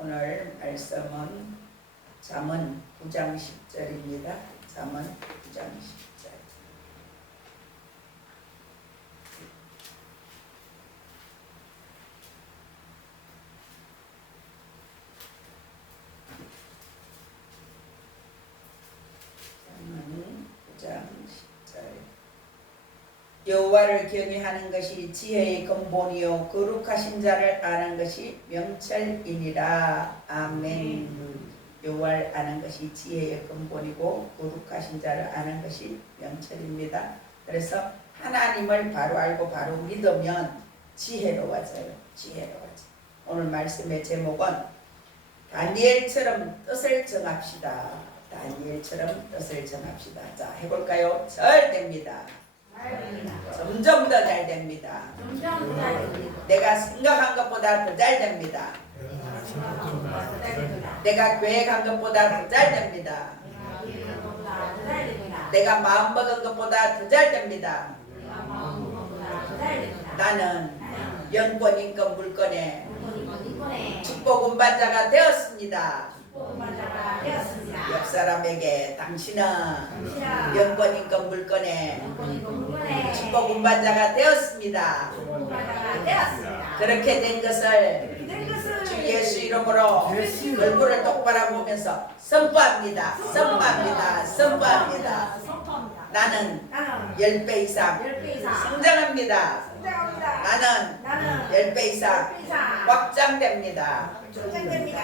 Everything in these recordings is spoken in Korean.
오늘 말씀은 잠언 9장 10절입니다. 잠언 9장 10절. 잠언 9장 10절. 여호와를 경외하는 것이 지혜의 근본이요 거룩하신 자를 아는 것이 명철이니라. 아멘. 여호와를 아는 것이 지혜의 근본이고 거룩하신 자를 아는 것이 명철입니다. 그래서 하나님을 바로 알고 바로 믿으면 지혜로워져요. 지혜로워져. 오늘 말씀의 제목은 다니엘처럼 뜻을 정합시다. 다니엘처럼 뜻을 정합시다. 자, 해볼까요? 잘 됩니다. 점점 더 잘 됩니다. 내가 생각한 것보다 더 잘 됩니다. 내가 계획한 것보다 더 잘 됩니다. 내가 마음 먹은 것보다 더 잘 됩니다. 나는 연권 인권 물권의 축복 운반자가 되었습니다. 옆 사람에게 당신은 연권 인권 물권의 축복 운반자가 되었습니다. 그렇게 된 것을 주 예수 이름으로 얼굴을 똑바로 보면서 선포합니다. 선포합니다. 선포합니다. 나는 10배 이상 성장합니다. 나는 10배 이상 확장됩니다.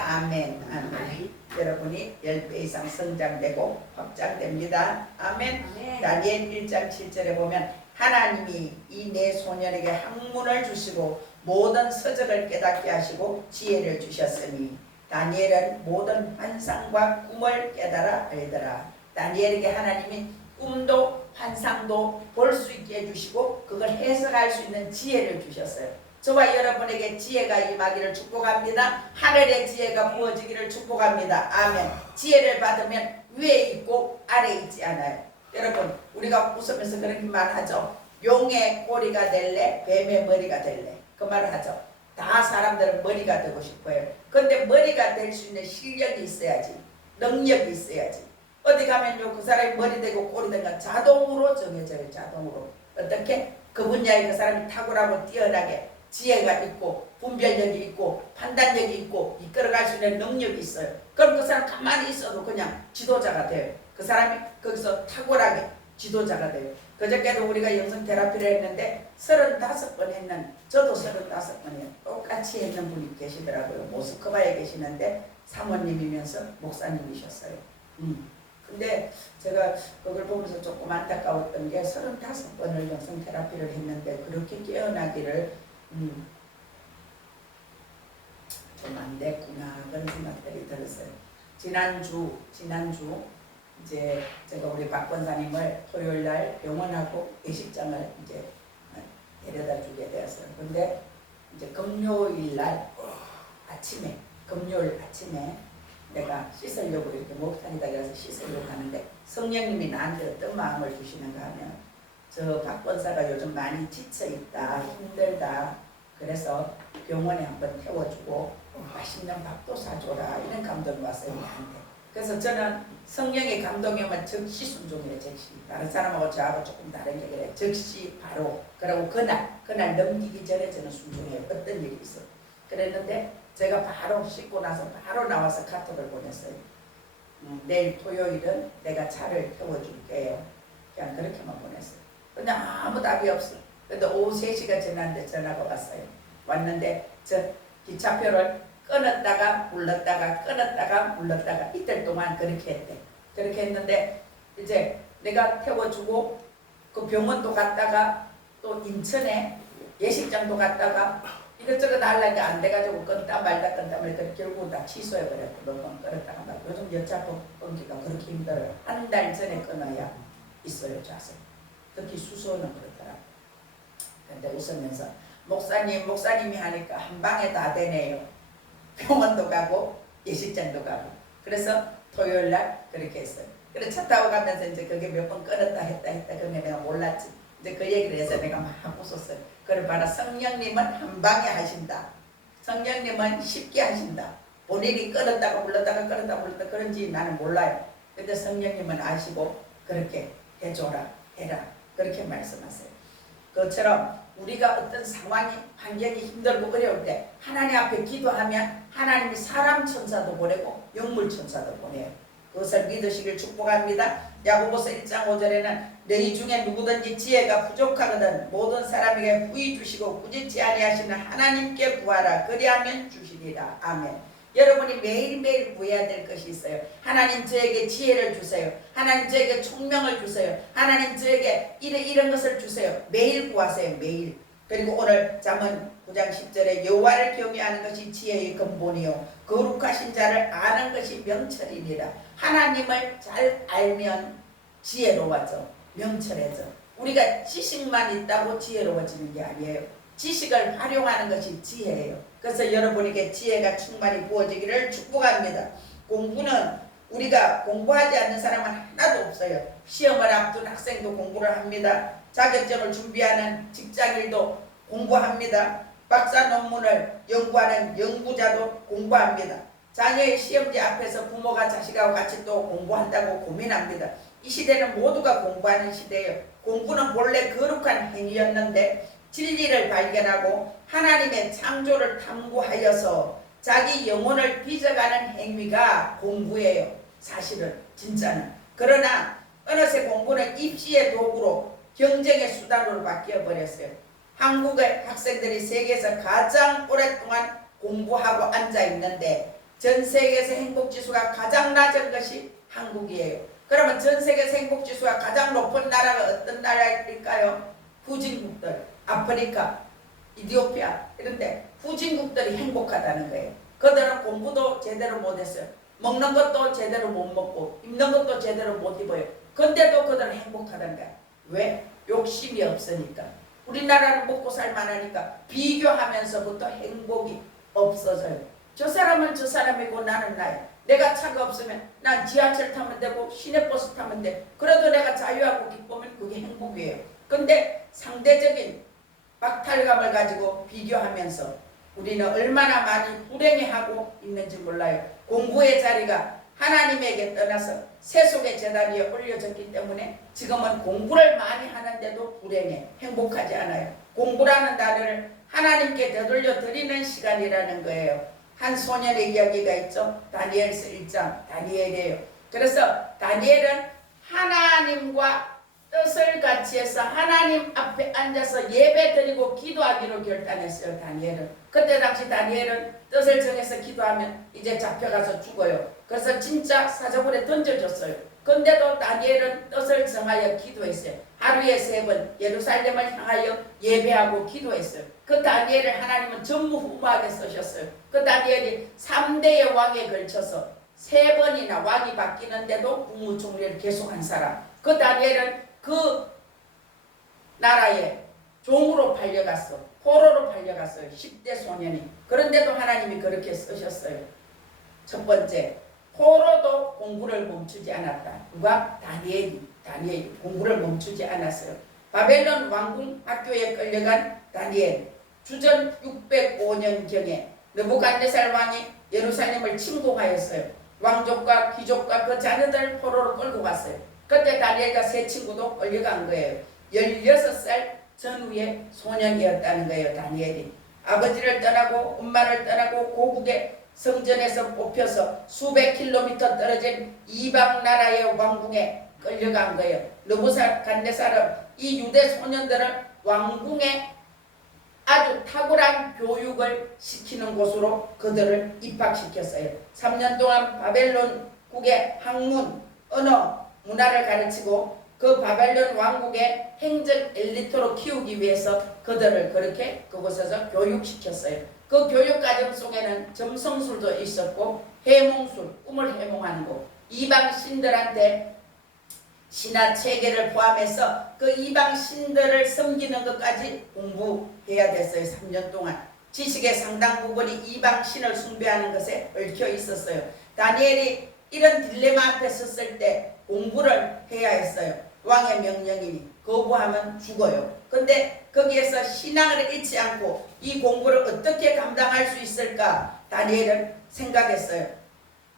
아멘. 아멘. 여러분이 10배 이상 성장되고 확장됩니다. 아멘. 다니엘 1장 7절에 보면 하나님이 이 네 소년에게 학문을 주시고 모든 서적을 깨닫게 하시고 지혜를 주셨으니 다니엘은 모든 환상과 꿈을 깨달아 알더라. 다니엘에게 하나님이 꿈도 환상도 볼 수 있게 해주시고 그걸 해석할 수 있는 지혜를 주셨어요. 저와 여러분에게 지혜가 임하기를 축복합니다. 하늘의 지혜가 부어지기를 축복합니다. 아멘. 지혜를 받으면 위에 있고 아래에 있지 않아요. 여러분, 우리가 웃으면서 그렇게 말하죠. 용의 꼬리가 될래? 뱀의 머리가 될래? 그 말을 하죠. 다 사람들은 머리가 되고 싶어요. 근데 머리가 될 수 있는 실력이 있어야지. 능력이 있어야지. 어디 가면요, 그 사람이 머리 되고 꼬리 된 건 자동으로 정해져요. 자동으로. 어떻게? 그 분야에 그 사람이 탁월하고 뛰어나게 지혜가 있고 분별력이 있고 판단력이 있고 이끌어갈 수 있는 능력이 있어요. 그럼 그 사람 가만히 있어도 그냥 지도자가 돼요. 그 사람이 거기서 탁월하게 지도자가 돼요. 그저께도 우리가 영성 테라피를 했는데 35번 했는, 저도 35번이에요. 똑같이 했는 분이 계시더라고요. 모스크바에 계시는데 사모님이면서 목사님이셨어요. 근데 제가 그걸 보면서 조금 안타까웠던 게 35번을 영성 테라피를 했는데 그렇게 깨어나기를 좀 안 됐구나 그런 생각들이 들었어요. 지난주 이제 제가 우리 박 권사님을 토요일날 병원하고 예식장을 이제 데려다 주게 되었어요. 근데 이제 금요일 아침에 내가 씻으려고 이렇게 목욕탕에다 가서 씻으려고 하는데 성령님이 나한테 어떤 마음을 주시는가 하면 저 박 권사가 요즘 많이 지쳐있다, 힘들다. 그래서 병원에 한번 태워주고 맛있는 밥도 사줘라. 이런 감동이 왔어요. 나한테. 그래서 저는 성령의 감동이 오면 즉시 순종해요. 즉시. 다른 사람하고 저하고 조금 다른 게 그래. 즉시 바로. 그리고 그날 넘기기 전에 저는 순종해요. 어떤 일이 있어. 그랬는데 제가 바로 씻고 나서 바로 나와서 카톡을 보냈어요. 내일 토요일은 내가 차를 태워줄게요. 그냥 그렇게만 보냈어요. 근데 아무 답이 없어. 근데 오후 3시가 지났는데 전화가 왔어요. 왔는데 저 기차표를 끊었다가 물렀다가 이틀 동안 그렇게 했대. 그렇게 했는데 이제 내가 태워주고 그 병원도 갔다가 또 인천에 예식장도 갔다가 이것저것 하려니까 안 돼가지고 끊다 말다 결국은 다 취소해버렸고 몇 번 끊었다가 막 요즘 여차 끊기가 그렇게 힘들어요. 한 달 전에 끊어야 있어요. 자세. 특히 수소는 그렇더라. 근데 웃으면서 목사님이 하니까 한 방에 다 되네요. 병원도 가고 예식장도 가고. 그래서 토요일날 그렇게 했어요. 그래서 차 타고 가면서 이제 그게 몇 번 끊었다 했다 그러면 내가 몰랐지. 이제 그 얘기를 해서 내가 막 웃었어요. 그걸 봐라. 성령님은 한 방에 하신다. 성령님은 쉽게 하신다. 본인이 끌었다가 불렀다가 끌었다가 불렀다가 그런지 나는 몰라요. 근데 성령님은 아시고 그렇게 해줘라 해라 그렇게 말씀하세요. 그처럼 우리가 어떤 상황이 환경이 힘들고 어려울 때 하나님 앞에 기도하면 하나님이 사람 천사도 보내고 영물 천사도 보내요. 그것을 믿으시길 축복합니다. 야고보서 1장 5절에는 너희 중에 누구든지 지혜가 부족하거든 모든 사람에게 후히 주시고 꾸짖지 아니하시는 하나님께 구하라 그리하면 주시리라. 아멘. 여러분이 매일매일 구해야 될 것이 있어요. 하나님 저에게 지혜를 주세요. 하나님 저에게 총명을 주세요. 하나님 저에게 이런 것을 주세요. 매일 구하세요. 매일. 그리고 오늘 잠언 9장 10절에 여호와를 경외하는 것이 지혜의 근본이요 거룩하신 자를 아는 것이 명철이니라. 하나님을 잘 알면 지혜로워져. 명철해져. 우리가 지식만 있다고 지혜로워지는 게 아니에요. 지식을 활용하는 것이 지혜예요. 그래서 여러분에게 지혜가 충만히 부어지기를 축복합니다. 공부는 우리가 공부하지 않는 사람은 하나도 없어요. 시험을 앞둔 학생도 공부를 합니다. 자격증을 준비하는 직장인도 공부합니다. 박사 논문을 연구하는 연구자도 공부합니다. 자녀의 시험지 앞에서 부모가 자식하고 같이 또 공부한다고 고민합니다. 이 시대는 모두가 공부하는 시대예요. 공부는 본래 거룩한 행위였는데 진리를 발견하고 하나님의 창조를 탐구하여서 자기 영혼을 빚어가는 행위가 공부예요. 사실은 진짜는. 그러나 어느새 공부는 입시의 도구로 경쟁의 수단으로 바뀌어버렸어요. 한국의 학생들이 세계에서 가장 오랫동안 공부하고 앉아있는데 전 세계에서 행복지수가 가장 낮은 것이 한국이에요. 그러면 전 세계에서 행복지수가 가장 높은 나라가 어떤 나라일까요? 후진국들, 아프리카, 이디오피아 이런데 후진국들이 행복하다는 거예요. 그들은 공부도 제대로 못했어요. 먹는 것도 제대로 못 먹고 입는 것도 제대로 못 입어요. 근데도 그들은 행복하다는 거예요. 왜? 욕심이 없으니까. 우리나라는 먹고 살만하니까 비교하면서부터 행복이 없어져요. 저 사람은 저 사람이고 나는 나예요. 내가 차가 없으면 난 지하철 타면 되고 시내버스 타면 돼. 그래도 내가 자유하고 기쁘면 그게 행복이에요. 근데 상대적인 박탈감을 가지고 비교하면서 우리는 얼마나 많이 불행해하고 있는지 몰라요. 공부의 자리가 하나님에게 떠나서 세속의 재단 위에 올려졌기 때문에 지금은 공부를 많이 하는데도 불행해. 행복하지 않아요. 공부라는 단어를 하나님께 되돌려 드리는 시간이라는 거예요. 한 소년의 이야기가 있죠. 다니엘서 1장 다니엘이에요. 그래서 다니엘은 하나님과 뜻을 같이 해서 하나님 앞에 앉아서 예배 드리고 기도하기로 결단했어요. 다니엘은. 그때 당시 다니엘은 뜻을 정해서 기도하면 이제 잡혀가서 죽어요. 그래서 진짜 사자굴에 던져졌어요. 근데도 다니엘은 뜻을 정하여 기도했어요. 하루에 3번 예루살렘을 향하여 예배하고 기도했어요. 그 다니엘을 하나님은 전무후무하게 쓰셨어요. 그 다니엘이 3대의 왕에 걸쳐서 3번이나 왕이 바뀌는데도 국무총리를 계속한 사람. 그 다니엘은 그 나라에 종으로 팔려갔어. 포로로 팔려갔어요. 10대 소년이. 그런데도 하나님이 그렇게 쓰셨어요. 첫 번째, 포로도 공부를 멈추지 않았다. 누가? 다니엘이 공부를 멈추지 않았어요. 바벨론 왕궁 학교에 끌려간 다니엘. 주전 605년경에 느부갓네살 왕이 예루살렘을 침공하였어요. 왕족과 귀족과 그 자녀들 포로로 끌고 갔어요. 그때 다니엘과 세 친구도 끌려간 거예요. 16살 전후의 소년이었다는 거예요. 다니엘이. 아버지를 떠나고 엄마를 떠나고 고국의 성전에서 뽑혀서 수백 킬로미터 떨어진 이방 나라의 왕궁에 끌려간 거예요. 느부갓네살은 이 유대 소년들을 왕궁에 아주 탁월한 교육을 시키는 곳으로 그들을 입학시켰어요. 3년 동안 바벨론국의 학문, 언어, 문화를 가르치고 그 바벨론 왕국의 행정 엘리트로 키우기 위해서 그들을 그렇게 그곳에서 교육시켰어요. 그 교육과정 속에는 점성술도 있었고 해몽술, 꿈을 해몽하는 거, 이방 신들한테 신화 체계를 포함해서 그 이방 신들을 섬기는 것까지 공부해야 됐어요. 3년 동안. 지식의 상당 부분이 이방 신을 숭배하는 것에 얽혀 있었어요. 다니엘이 이런 딜레마 앞에 섰을 때 공부를 해야 했어요. 왕의 명령이니 거부하면 죽어요. 근데 거기에서 신앙을 잃지 않고 이 공부를 어떻게 감당할 수 있을까? 다니엘은 생각했어요.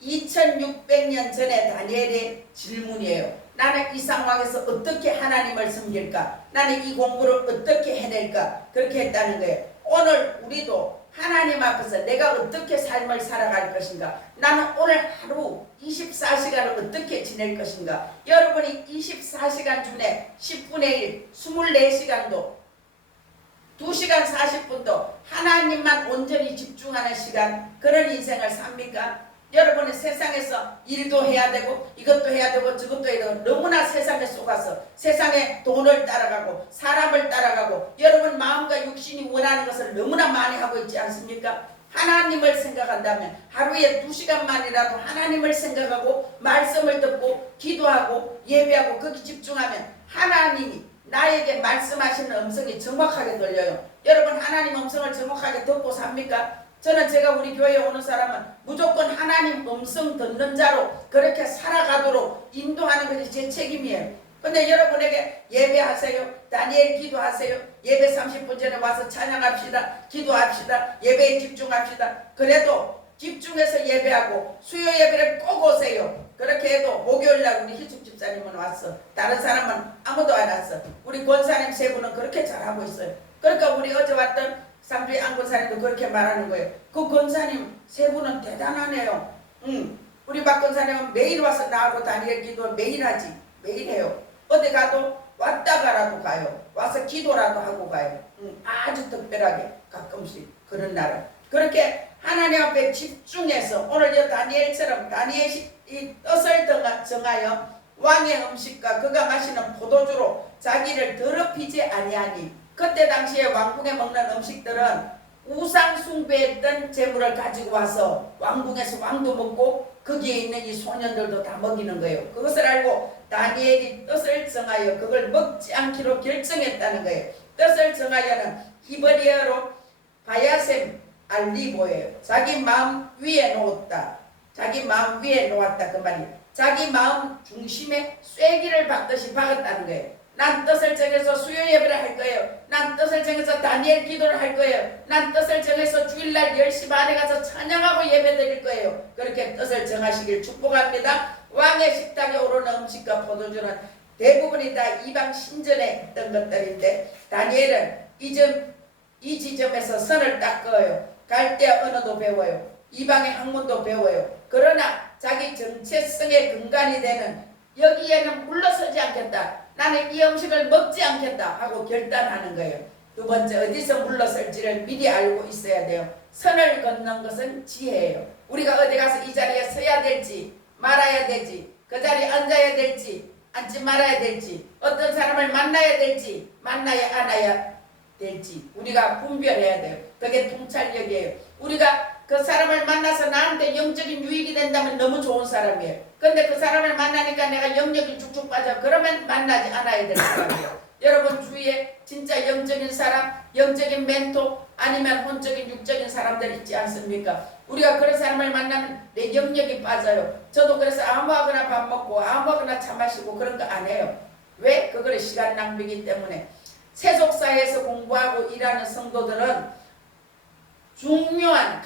2600년 전에 다니엘의 질문이에요. 나는 이 상황에서 어떻게 하나님을 섬길까? 나는 이 공부를 어떻게 해낼까? 그렇게 했다는 거예요. 오늘 우리도 하나님 앞에서 내가 어떻게 삶을 살아갈 것인가? 나는 오늘 하루 24시간을 어떻게 지낼 것인가? 여러분이 24시간 중에 10분의 1, 24시간도 2시간 40분도 하나님만 온전히 집중하는 시간, 그런 인생을 삽니까? 여러분이 세상에서 일도 해야 되고 이것도 해야 되고 저것도 해야 되고 너무나 세상에 속아서 세상에 돈을 따라가고 사람을 따라가고 여러분 마음과 육신이 원하는 것을 너무나 많이 하고 있지 않습니까? 하나님을 생각한다면 하루에 2시간만이라도 하나님을 생각하고 말씀을 듣고 기도하고 예배하고 거기 집중하면 하나님이 나에게 말씀하시는 음성이 정확하게 들려요. 여러분 하나님 음성을 정확하게 듣고 삽니까? 저는 제가 우리 교회에 오는 사람은 무조건 하나님 음성 듣는 자로 그렇게 살아가도록 인도하는 것이 제 책임이에요. 근데 여러분에게 예배하세요. 다니엘 기도하세요. 예배 30분 전에 와서 찬양합시다. 기도합시다. 예배에 집중합시다. 그래도 집중해서 예배하고 수요 예배를 꼭 오세요. 그렇게 해도 목요일날 우리 희숙 집사님은 왔어. 다른 사람은 아무도 안 왔어. 우리 권사님 세 분은 그렇게 잘하고 있어요. 그러니까 우리 어제 왔던 상주의 안권사님도 그렇게 말하는 거예요. 그 권사님 세 분은 대단하네요. 우리 박 권사님은 매일 와서 나하고 다니엘 기도 매일 하지. 매일 해요. 어디 가도 왔다가라도 가요. 와서 기도라도 하고 가요. 아주 특별하게 가끔씩 그런 날은. 그렇게 하나님 앞에 집중해서 오늘 저 다니엘처럼 다니엘이 이 뜻을 정하여 왕의 음식과 그가 마시는 포도주로 자기를 더럽히지 아니하니. 그때 당시에 왕궁에 먹는 음식들은 우상 숭배했던 재물을 가지고 와서 왕궁에서 왕도 먹고 거기에 있는 이 소년들도 다 먹이는 거예요. 그것을 알고 다니엘이 뜻을 정하여 그걸 먹지 않기로 결정했다는 거예요. 뜻을 정하여는 히브리어로 바야셈 알리보예요. 자기 마음 위에 놓았다. 자기 마음 위에 놓았다 그 말이에요. 자기 마음 중심에 쐐기를 박듯이 박았다는 거예요. 난 뜻을 정해서 수요 예배를 할 거예요. 난 뜻을 정해서 다니엘 기도를 할 거예요. 난 뜻을 정해서 주일날 10시 반에 가서 찬양하고 예배 드릴 거예요. 그렇게 뜻을 정하시길 축복합니다. 왕의 식탁에 오르는 음식과 포도주는 대부분이 다 이방 신전에 있던 것들인데 다니엘은 이 지점에서 선을 딱 그어요. 갈대아 언어도 배워요. 이방의 학문도 배워요. 그러나 자기 정체성의 근간이 되는 여기에는 물러서지 않겠다. 나는 이 음식을 먹지 않겠다 하고 결단하는 거예요. 두 번째, 어디서 물러설지를 미리 알고 있어야 돼요. 선을 걷는 것은 지혜예요. 우리가 어디 가서 이 자리에 서야 될지 말아야 될지 그 자리에 앉아야 될지 앉지 말아야 될지 어떤 사람을 만나야 될지 만나야 안아야 될지 우리가 분별해야 돼요. 그게 통찰력이에요. 우리가 그 사람을 만나서 나한테 영적인 유익이 된다면 너무 좋은 사람이에요. 근데 그 사람을 만나니까 내가 영역이 쭉쭉 빠져. 그러면 만나지 않아야 될 사람이에요. 여러분 주위에 진짜 영적인 사람, 영적인 멘토 아니면 혼적인 육적인 사람들 있지 않습니까? 우리가 그런 사람을 만나면 내 영역이 빠져요. 저도 그래서 아무하거나 밥 먹고 아무하거나 차 마시고 그런 거 안 해요. 왜? 그거는 시간 낭비이기 때문에. 세속사에서 공부하고 일하는 성도들은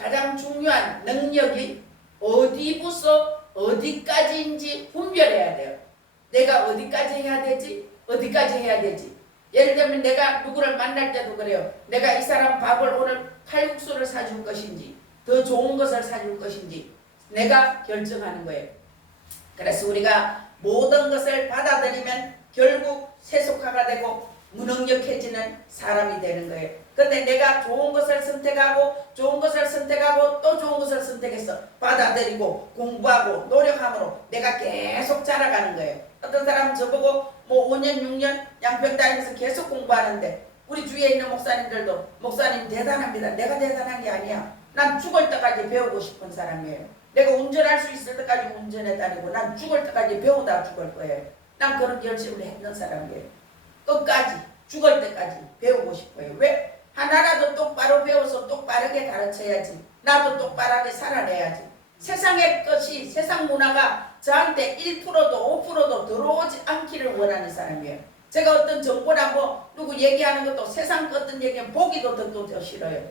가장 중요한 능력이 어디부터 어디까지인지 분별해야 돼요. 내가 어디까지 해야 되지? 어디까지 해야 되지? 예를 들면 내가 누구를 만날 때도 그래요. 내가 이 사람 밥을 오늘 칼국수를 사줄 것인지 더 좋은 것을 사줄 것인지 내가 결정하는 거예요. 그래서 우리가 모든 것을 받아들이면 결국 세속화가 되고 무능력해지는 사람이 되는 거예요. 근데 내가 좋은 것을 선택하고 또 좋은 것을 선택해서 받아들이고 공부하고 노력함으로 내가 계속 자라가는 거예요. 어떤 사람은 저보고 뭐 5년 6년 양평 다니면서 계속 공부하는데 우리 주위에 있는 목사님들도 목사님 대단합니다. 내가 대단한 게 아니야. 난 죽을 때까지 배우고 싶은 사람이에요. 내가 운전할 수 있을 때까지 운전해 다니고 난 죽을 때까지 배우다 죽을 거예요. 난 그런 결심을 했는 사람이에요. 끝까지 죽을 때까지 배우고 싶어요. 왜? 하나라도 똑바로 배워서 똑바르게 가르쳐야지. 나도 똑바르게 살아내야지. 세상의 것이 세상 문화가 저한테 1%도 5%도 들어오지 않기를 원하는 사람이에요. 제가 어떤 정보나 뭐 누구 얘기하는 것도 세상 어떤 얘기는 보기도 듣도 더 싫어요.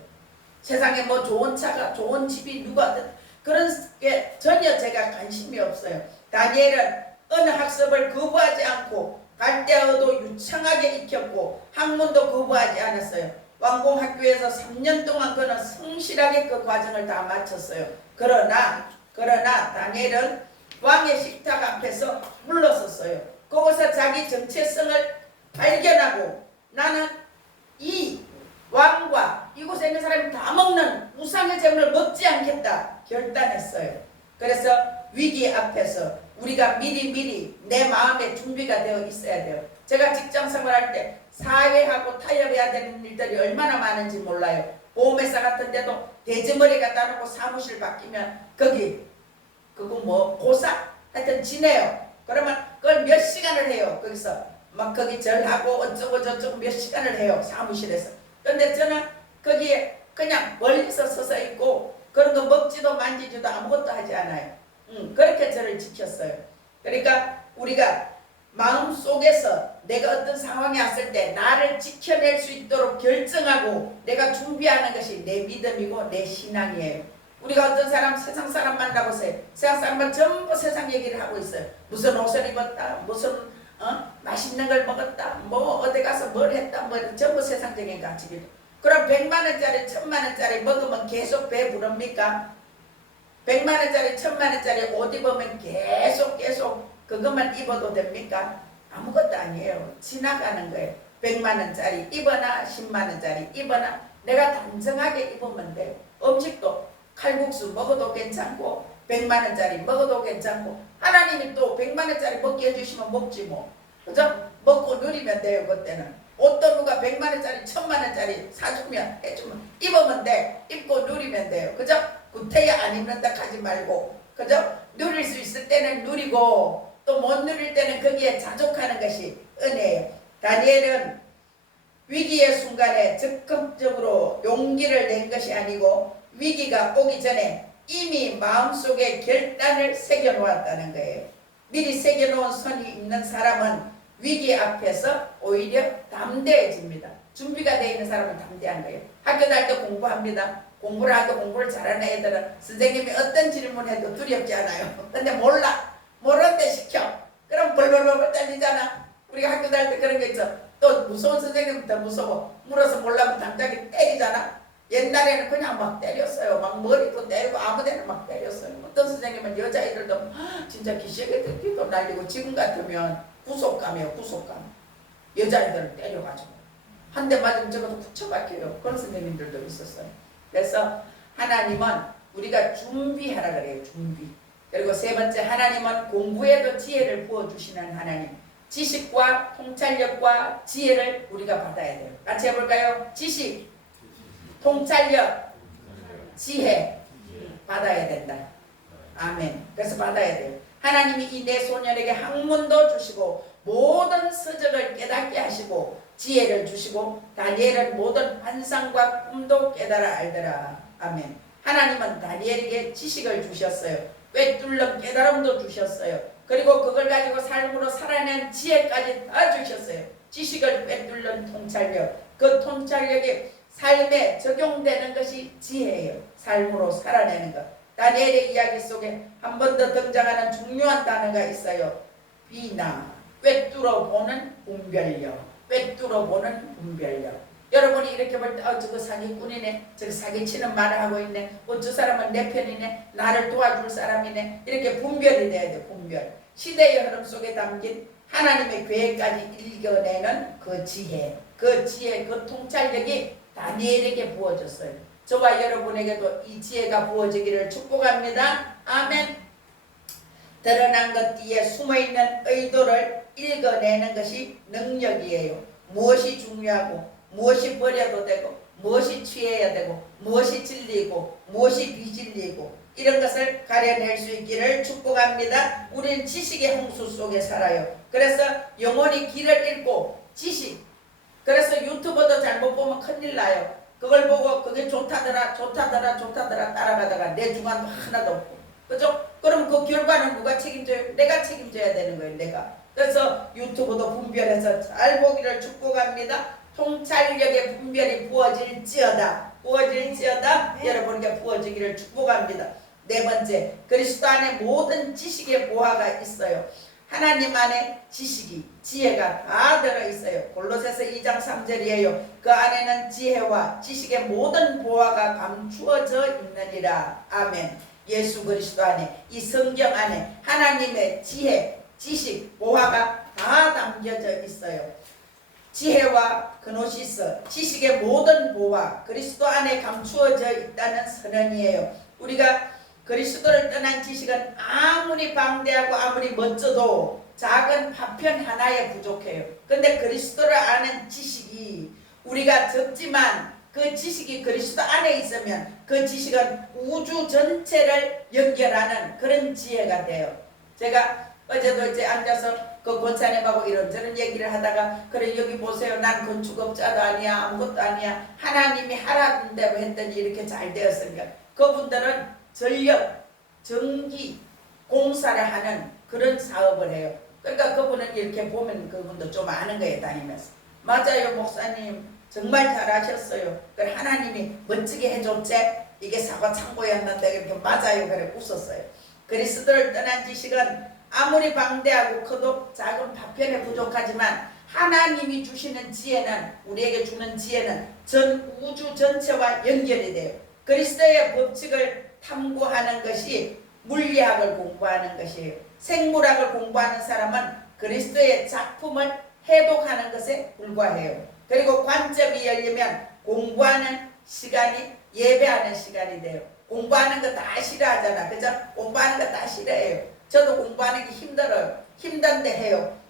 세상에 뭐 좋은 차가 좋은 집이 누가 그런 게 전혀 제가 관심이 없어요. 다니엘은 어느 학습을 거부하지 않고 갈대아어도 유창하게 익혔고 학문도 거부하지 않았어요. 왕궁학교에서 3년 동안 그는 성실하게 그 과정을 다 마쳤어요. 그러나 다니엘은 왕의 식탁 앞에서 물러섰어요. 거기서 자기 정체성을 발견하고 나는 이 왕과 이곳에 있는 사람이 다 먹는 우상의 제물을 먹지 않겠다 결단했어요. 그래서 위기 앞에서 우리가 미리 내 마음의 준비가 되어 있어야 돼요. 제가 직장 생활할 때 사회하고 타협해야 되는 일들이 얼마나 많은지 몰라요. 보험회사 같은 데도 돼지머리 갖다 놓고 사무실 바뀌면 거기 그거 뭐 고사? 하여튼 지내요. 그러면 그걸 몇 시간을 해요. 거기서 막 거기 절하고 어쩌고 저쩌고 몇 시간을 해요. 사무실에서. 근데 저는 거기에 그냥 멀리서 서서 있고 그런 거 먹지도 만지지도 아무것도 하지 않아요. 그렇게 저를 지켰어요. 그러니까 우리가 마음속에서 내가 어떤 상황이 왔을 때 나를 지켜낼 수 있도록 결정하고 내가 준비하는 것이 내 믿음이고 내 신앙이에요. 우리가 어떤 사람 세상 사람 만나보세요. 세상 사람은 전부 세상 얘기를 하고 있어요. 무슨 옷을 입었다, 무슨 맛있는 걸 먹었다, 뭐 어디 가서 뭘 했다, 뭐 전부 세상적인 가치기도. 그럼 100만원짜리 1000만원짜리 먹으면 계속 배 부릅니까? 100만원짜리 1000만원짜리 옷 입으면 계속 그것만 입어도 됩니까? 아무것도 아니에요. 지나가는 거예요. 100만원짜리 입어나 10만원짜리 입어나 내가 단정하게 입으면 돼요. 음식도 칼국수 먹어도 괜찮고 100만원짜리 먹어도 괜찮고 하나님이 또 100만원짜리 먹게 해주시면 먹지 뭐. 그죠? 먹고 누리면 돼요. 그때는. 옷도 누가 100만원짜리 1000만원짜리 사주면 해주면 입으면 돼. 입고 누리면 돼요. 그죠? 구태여 안 입는다 하지 말고 그죠? 누릴 수 있을 때는 누리고 또 못 누릴 때는 거기에 자족하는 것이 은혜예요. 다니엘은 위기의 순간에 적극적으로 용기를 낸 것이 아니고 위기가 오기 전에 이미 마음속에 결단을 새겨놓았다는 거예요. 미리 새겨놓은 선이 있는 사람은 위기 앞에서 오히려 담대해집니다. 준비가 되어 있는 사람은 담대한 거예요. 학교 다닐 때 공부합니다. 공부를 하고 공부를 잘하는 애들은 선생님이 어떤 질문해도 두렵지 않아요. 근데 모르는데 시켜. 그럼 벌벌벌 떨리잖아. 우리가 학교 다닐 때 그런 거 있죠. 또 무서운 선생님은 더 무서워. 물어서 몰라면 당장에 때리잖아. 옛날에는 그냥 막 때렸어요. 막 머리도 때리고 아무데나 막 때렸어요. 어떤 선생님은 여자애들도 진짜 기시하게 듣기도 날리고 지금 같으면 구속감이에요. 구속감. 여자애들을 때려가지고 한 대 맞으면 저것도 붙여박혀요. 그런 선생님들도 있었어요. 그래서 하나님은 우리가 준비하라 그래요. 준비. 그리고 세 번째, 하나님은 공부에도 지혜를 부어주시는 하나님. 지식과 통찰력과 지혜를 우리가 받아야 돼요. 같이 해볼까요? 지식, 통찰력, 지혜 받아야 된다. 아멘. 그래서 받아야 돼요. 하나님이 이 내 소년에게 학문도 주시고 모든 서적을 깨닫게 하시고 지혜를 주시고 다니엘은 모든 환상과 꿈도 깨달아 알더라. 아멘. 하나님은 다니엘에게 지식을 주셨어요. 꿰뚫는 깨달음도 주셨어요. 그리고 그걸 가지고 삶으로 살아낸 지혜까지 다 주셨어요. 지식을 꿰뚫는 통찰력, 그 통찰력이 삶에 적용되는 것이 지혜예요. 삶으로 살아내는 것. 다니엘의 이야기 속에 한 번 더 등장하는 중요한 단어가 있어요. 비나, 꿰뚫어보는 분별력. 꿰뚫어보는 분별력. 여러분이 이렇게 볼 때 저거 사기꾼이네, 저거 사기치는 말을 하고 있네, 저 사람은 내 편이네, 나를 도와줄 사람이네, 이렇게 분별이 돼야 돼. 분별. 시대의 흐름 속에 담긴 하나님의 계획까지 읽어내는 그 지혜, 그 통찰력이 다니엘에게 부어졌어요. 저와 여러분에게도 이 지혜가 부어지기를 축복합니다. 아멘. 드러난 것 뒤에 숨어있는 의도를 읽어내는 것이 능력이에요. 무엇이 중요하고 무엇이 버려도 되고 무엇이 취해야 되고 무엇이 진리고 무엇이 비진리고 이런 것을 가려낼 수 있기를 축복합니다. 우리는 지식의 홍수 속에 살아요. 그래서 영원히 길을 잃고 지식, 그래서 유튜버도 잘못 보면 큰일 나요. 그걸 보고 그게 좋다더라 따라가다가 내 주관도 하나도 없고, 그죠? 그럼 그 결과는 누가 책임져요? 내가 책임져야 되는 거예요. 내가. 그래서 유튜브도 분별해서 잘 보기를 축복합니다. 통찰력의 분별이 부어질지어다 여러분에게 부어지기를 축복합니다. 네 번째, 그리스도 안에 모든 지식의 보화가 있어요. 하나님 안에 지식이, 지혜가 다 들어있어요. 골로새서 2장 3절이에요. 그 안에는 지혜와 지식의 모든 보화가 감추어져 있느니라. 아멘. 예수 그리스도 안에, 이 성경 안에 하나님의 지혜, 지식, 보화가 다 담겨져 있어요. 지혜와 그노시스, 지식의 모든 보화, 그리스도 안에 감추어져 있다는 선언이에요. 우리가 그리스도를 떠난 지식은 아무리 방대하고 아무리 멋져도 작은 파편 하나에 부족해요. 근데 그리스도를 아는 지식이, 우리가 적지만 그 지식이 그리스도 안에 있으면 그 지식은 우주 전체를 연결하는 그런 지혜가 돼요. 제가 어제도 이제 앉아서 그 권사님하고 이런저런 얘기를 하다가, 그래 여기 보세요, 난 건축업자도 아니야, 아무것도 아니야, 하나님이 하라는 대로 했더니 이렇게 잘 되었으니까. 그분들은 전력, 전기, 공사를 하는 그런 사업을 해요. 그러니까 그분은 이렇게 보면 그분도 좀 아는 거예요, 다니면서. 맞아요 목사님, 정말 잘하셨어요. 그래 하나님이 멋지게 해줬지, 이게 사과 창고였는데 이렇게 맞아요, 그래 웃었어요. 그리스도를 떠난 지식은 아무리 방대하고 커도 작은 파편에 부족하지만 하나님이 주시는 지혜는, 우리에게 주는 지혜는 전 우주 전체와 연결이 돼요. 그리스도의 법칙을 탐구하는 것이 물리학을 공부하는 것이에요. 생물학을 공부하는 사람은 그리스도의 작품을 해독하는 것에 불과해요. 그리고 관점이 열리면 공부하는 시간이 예배하는 시간이 돼요. 공부하는 거 다 싫어하잖아, 그죠? 공부하는 거 다 싫어해요. 저도 공부하는 게 힘들어요. 힘든데 해요.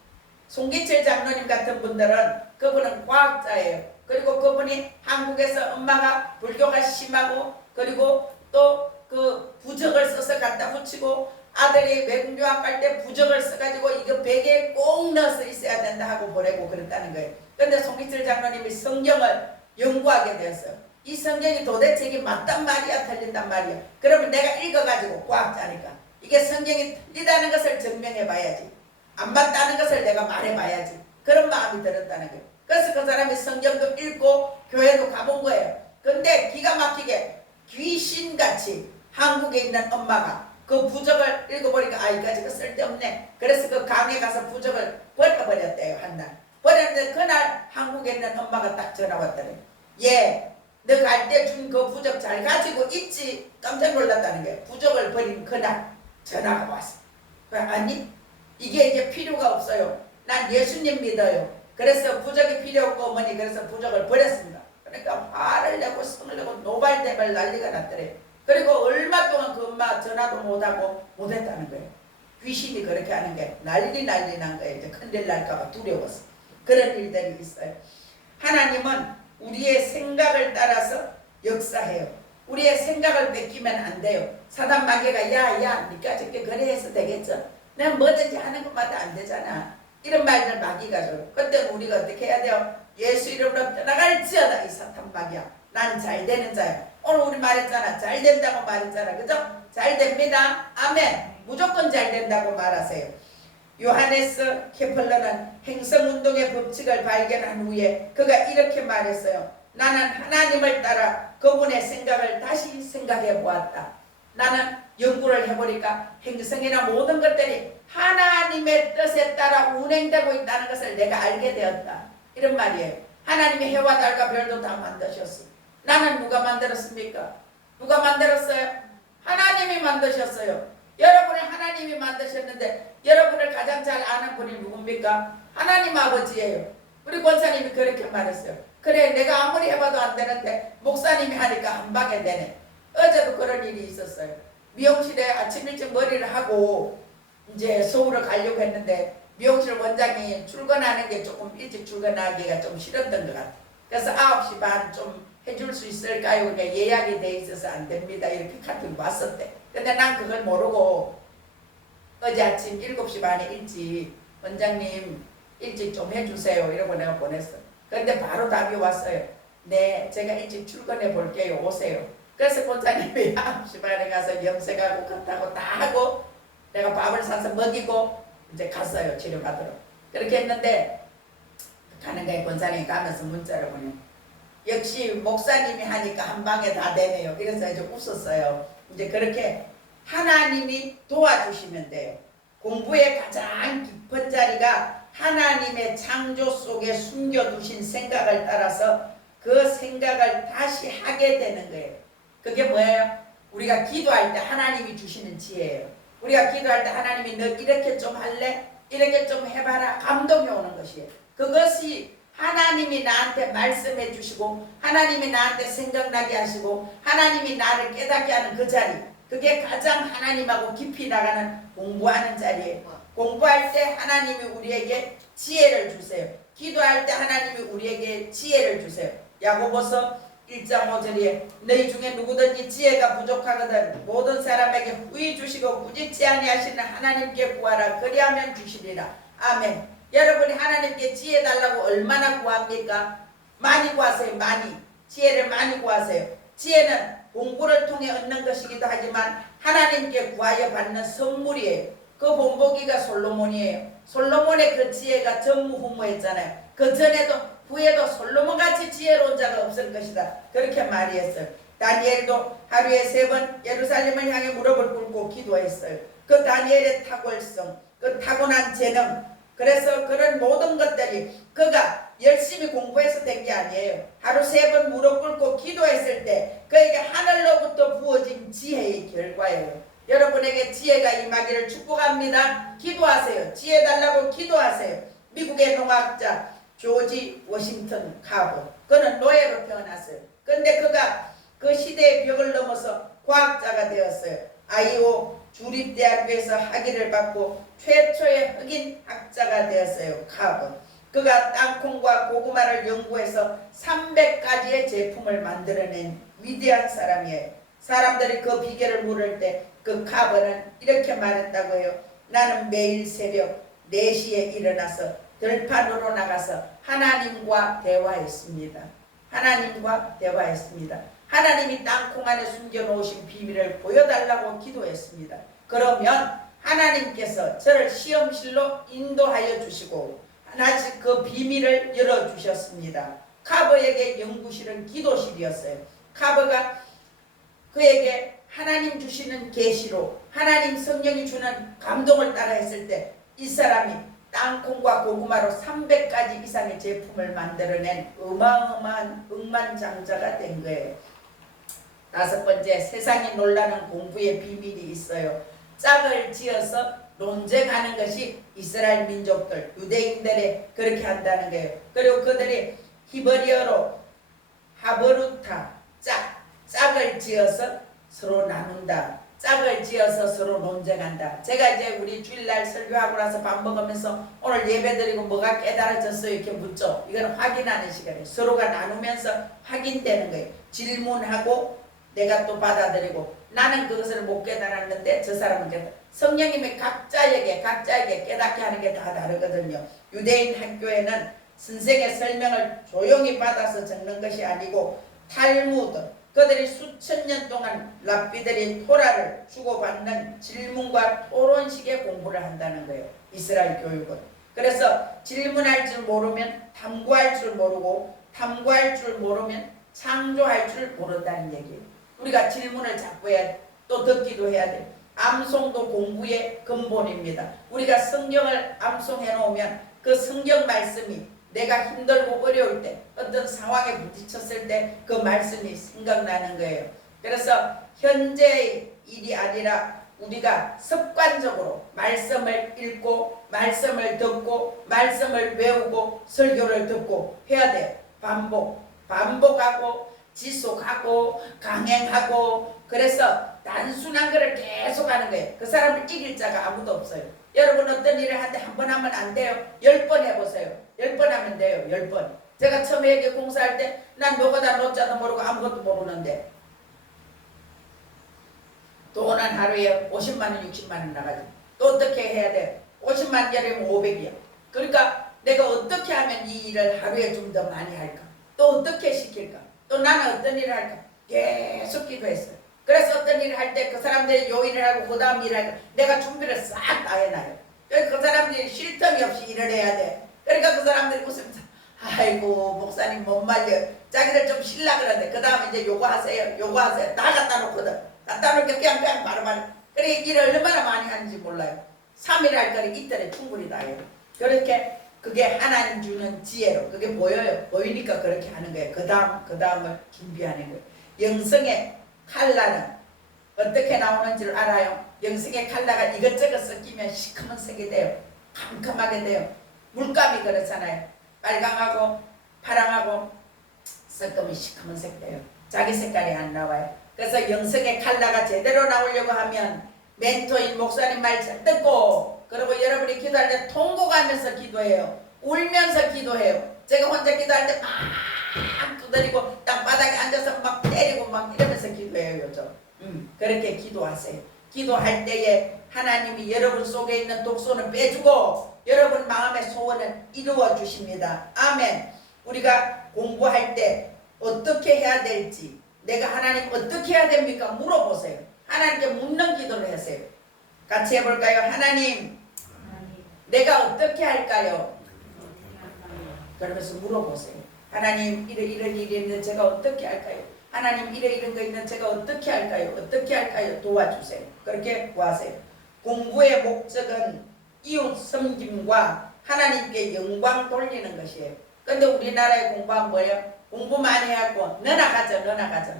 송기철 장로님 같은 분들은, 그분은 과학자예요. 그리고 그분이 한국에서 엄마가 불교가 심하고, 그리고 또 그 부적을 써서 갖다 붙이고, 아들이 외국 유학 갈 때 부적을 써가지고 이거 베개에 꼭 넣어서 있어야 된다 하고 보내고 그랬다는 거예요. 그런데 송기철 장로님이 성경을 연구하게 되었어요. 이 성경이 도대체 이게 맞단 말이야, 틀린단 말이야. 그러면 내가 읽어가지고, 과학자니까 이게 성경이 틀리다는 것을 증명해 봐야지, 안 맞다는 것을 내가 말해 봐야지, 그런 마음이 들었다는 거예요. 그래서 그 사람이 성경도 읽고 교회도 가본 거예요. 근데 기가 막히게 귀신같이 한국에 있는 엄마가 그 부적을 읽어보니까, 아 이거 쓸데없네. 그래서 그 강에 가서 부적을 버려버렸대요. 한날 버렸는데 그날 한국에 있는 엄마가 딱 전화 왔더니, 예, 너 갈 때 준 그 부적 잘 가지고 있지? 깜짝 놀랐다는 거예요. 부적을 버린 그날 전화가 왔어. 아니 이게 이제 필요가 없어요. 난 예수님 믿어요. 그래서 부적이 필요 없고 어머니 그래서 부적을 버렸습니다. 그러니까 화를 내고 성을 내고 노발대발 난리가 났더래요. 그리고 얼마 동안 그 엄마 전화도 못하고 못했다는 거예요. 귀신이 그렇게 하는 게 난리 난 거예요. 이제 큰일 날까봐 두려워서. 그런 일들이 있어요. 하나님은 우리의 생각을 따라서 역사해요. 우리의 생각을 뺏기면 안 돼요. 사단 마귀가 야 니가 저렇게 그래 해서 되겠죠? 내가 뭐든지 하는 것마다 안 되잖아, 이런 말들 마귀가 줘요. 그때 우리가 어떻게 해야 돼요? 예수 이름으로 떠나갈지어다, 이 사탄 마귀야, 난 잘 되는 자야. 오늘 우리 말했잖아, 잘 된다고 말했잖아, 그죠? 잘 됩니다. 아멘. 무조건 잘 된다고 말하세요. 요하네스 케플러는 행성운동의 법칙을 발견한 후에 그가 이렇게 말했어요. 나는 하나님을 따라 그분의 생각을 다시 생각해 보았다. 나는 연구를 해보니까 행성이나 모든 것들이 하나님의 뜻에 따라 운행되고 있다는 것을 내가 알게 되었다. 이런 말이에요. 하나님이 해와 달과 별도 다 만드셨어. 나는 누가 만들었습니까? 누가 만들었어요? 하나님이 만드셨어요. 여러분을 하나님이 만드셨는데 여러분을 가장 잘 아는 분이 누굽니까? 하나님 아버지예요. 우리 권사님이 그렇게 말했어요. 그래 내가 아무리 해봐도 안 되는데 목사님이 하니까 한 방에 되네. 어제도 그런 일이 있었어요. 미용실에 아침 일찍 머리를 하고 이제 서울을 가려고 했는데 미용실 원장이 출근하는 게 조금 일찍 출근하기가 좀 싫었던 것 같아요. 그래서 9시 반 좀 해줄 수 있을까요? 그러니까 예약이 돼 있어서 안 됩니다, 이렇게 카톡이 왔었대. 근데 난 그걸 모르고 어제 아침 7시 반에 일찍 원장님 일찍 좀 해주세요 이러고 내가 보냈어. 근데 바로 답이 왔어요. 네, 제가 일찍 출근해 볼게요, 오세요. 그래서 권사님이 9시 반에 가서 염색하고 컷하고 다 하고 내가 밥을 사서 먹이고 이제 갔어요, 치료받으러. 그렇게 했는데 가는 거에 권사님이 가면서 문자를 보내. 역시 목사님이 하니까 한 방에 다 되네요. 그래서 이제 웃었어요. 이제 그렇게 하나님이 도와주시면 돼요. 공부의 가장 깊은 자리가 하나님의 창조 속에 숨겨두신 생각을 따라서 그 생각을 다시 하게 되는 거예요. 그게 뭐예요? 우리가 기도할 때 하나님이 주시는 지혜예요. 우리가 기도할 때 하나님이 너 이렇게 좀 할래? 이렇게 좀 해봐라. 감동이 오는 것이에요. 그것이 하나님이 나한테 말씀해 주시고 하나님이 나한테 생각나게 하시고 하나님이 나를 깨닫게 하는 그 자리, 그게 가장 하나님하고 깊이 나가는 공부하는 자리예요. 공부할 때 하나님이 우리에게 지혜를 주세요. 기도할 때 하나님이 우리에게 지혜를 주세요. 야고보서 1장 5절에 너희 중에 누구든지 지혜가 부족하거든 모든 사람에게 후히 주시고 꾸짖지 아니하시는 하나님께 구하라. 그리하면 주시리라. 아멘. 여러분이 하나님께 지혜 달라고 얼마나 구합니까? 많이 구하세요. 많이. 지혜를 많이 구하세요. 지혜는 공부를 통해 얻는 것이기도 하지만 하나님께 구하여 받는 선물이에요. 그 본보기가 솔로몬이에요. 솔로몬의 그 지혜가 전무후무했잖아요. 그 전에도 후에도 솔로몬같이 지혜로운 자가 없을 것이다. 그렇게 말했어요. 다니엘도 하루에 3번 예루살렘을 향해 무릎을 꿇고 기도했어요. 그 다니엘의 탁월성, 그 타고난 재능, 그래서 그런 모든 것들이 그가 열심히 공부해서 된 게 아니에요. 하루 3번 무릎 꿇고 기도했을 때 그에게 하늘로부터 부어진 지혜의 결과예요. 여러분에게 지혜가 임하기를 축복합니다. 기도하세요. 지혜 달라고 기도하세요. 미국의 농학자 조지 워싱턴 카버, 그는 노예로 태어났어요. 근데 그가 그 시대의 벽을 넘어서 과학자가 되었어요. 아이오 주립대학교에서 학위를 받고 최초의 흑인 학자가 되었어요. 카버. 그가 땅콩과 고구마를 연구해서 300가지의 제품을 만들어낸 위대한 사람이에요. 사람들이 그 비결을 물을 때 그 카버는 이렇게 말했다고 해요. 나는 매일 새벽 4시에 일어나서 들판으로 나가서 하나님과 대화했습니다. 하나님과 대화했습니다. 하나님이 땅콩 안에 숨겨놓으신 비밀을 보여달라고 기도했습니다. 그러면 하나님께서 저를 시험실로 인도하여 주시고 하나씩 그 비밀을 열어주셨습니다. 카버에게 연구실은 기도실이었어요. 카버가 그에게 하나님 주시는 계시로 하나님 성령이 주는 감동을 따라 했을 때 이 사람이 땅콩과 고구마로 300가지 이상의 제품을 만들어낸 어마어마한 억만장자가 된 거예요. 5번째, 세상이 놀라는 공부의 비밀이 있어요. 짝을 지어서 논쟁하는 것이 이스라엘 민족들, 유대인들이 그렇게 한다는 거예요. 그리고 그들이 히브리어로 하버루타, 짝을 지어서 서로 나눈다. 짝을 지어서 서로 논쟁한다. 제가 이제 우리 주일날 설교하고 나서 밥 먹으면서 오늘 예배드리고 뭐가 깨달아졌어요 이렇게 묻죠. 이건 확인하는 시간이에요. 서로가 나누면서 확인되는 거예요. 질문하고 내가 또 받아들이고 나는 그것을 못 깨달았는데 저 사람은 깨달았다. 성령님이 각자에게 깨닫게 하는 게 다 다르거든요. 유대인 학교에는 선생의 설명을 조용히 받아서 적는 것이 아니고 탈무드, 그들이 수천 년 동안 랍비들이 토라를 주고받는 질문과 토론식의 공부를 한다는 거예요. 이스라엘 교육은. 그래서 질문할 줄 모르면 탐구할 줄 모르고 탐구할 줄 모르면 창조할 줄 모른다는 얘기예요. 우리가 질문을 자꾸 해야 돼. 또 듣기도 해야 돼. 암송도 공부의 근본입니다. 우리가 성경을 암송해 놓으면 그 성경 말씀이 내가 힘들고 어려울 때 어떤 상황에 부딪혔을 때 그 말씀이 생각나는 거예요. 그래서 현재의 일이 아니라 우리가 습관적으로 말씀을 읽고 말씀을 듣고 말씀을 외우고 설교를 듣고 해야 돼요. 반복하고 지속하고 강행하고. 그래서 단순한 거를 계속 하는 거예요. 그 사람을 이길 자가 아무도 없어요. 여러분 어떤 일을 하는데 한 번 하면 안 돼요. 10번 해보세요. 10번 하면 돼요. 10번. 제가 처음에 여기 공사할 때 난 뭐가 노자도 모르고 아무것도 모르는데 돈은 하루에 50만원 60만원 나가죠. 또 어떻게 해야 돼요? 50만원이면 500이야. 그러니까 내가 어떻게 하면 이 일을 하루에 좀 더 많이 할까? 또 어떻게 시킬까? 또 나는 어떤 일을 할까? 계속 기도했어요. 그래서 어떤 일을 할 때 그 사람들이 요일을 하고 그 다음 일을 하고 내가 준비를 싹 다 해놔요. 그래서 그 사람들이 쉴 틈이 없이 일을 해야 돼. 그러니까 그 사람들이 웃으면서 아이고 목사님 못 말려. 자기들 좀 쉴라 그러는데 그 다음에 이제 요거 하세요. 다 갖다 놓거든. 갖다 놓으니까 그냥 바로 그래 일을 얼마나 많이 하는지 몰라요. 3일 할 거를 이틀에 충분히 다 해요. 그렇게 그게 하나님 주는 지혜로 그게 보여요. 보이니까 그렇게 하는 거예요. 그 다음을 준비하는 거예요. 영성의 칼라는 어떻게 나오는지를 알아요. 영성의 칼라가 이것저것 섞이면 시커먼 색이 돼요. 캄캄하게 돼요. 물감이 그렇잖아요. 빨강하고 파랑하고 섞으면 시커먼 색 돼요. 자기 색깔이 안 나와요. 그래서 영성의 칼라가 제대로 나오려고 하면 멘토인 목사님 말 잘 듣고 그리고 여러분이 기도할 때 통곡하면서 기도해요. 울면서 기도해요. 제가 혼자 기도할 때 막 두드리고 땅바닥에 앉아서 막 때리고 막 이러면서 기도해요. 요즘 그렇게 기도하세요. 기도할 때에 하나님이 여러분 속에 있는 독소는 빼주고 여러분 마음의 소원을 이루어 주십니다. 아멘. 우리가 공부할 때 어떻게 해야 될지 내가 하나님 어떻게 해야 됩니까? 물어보세요. 하나님께 묻는 기도를 하세요. 같이 해볼까요? 하나님 내가 어떻게 할까요? 그러면서 물어보세요. 하나님 이런 일이 있는데 제가 어떻게 할까요? 하나님 이런 거 있는데 제가 어떻게 할까요? 어떻게 할까요? 도와주세요. 그렇게 구하세요. 공부의 목적은 이웃 섬김과 하나님께 영광 돌리는 것이에요. 근데 우리나라의 공부하면 뭐예요? 공부 많이 해갖고 너나 가져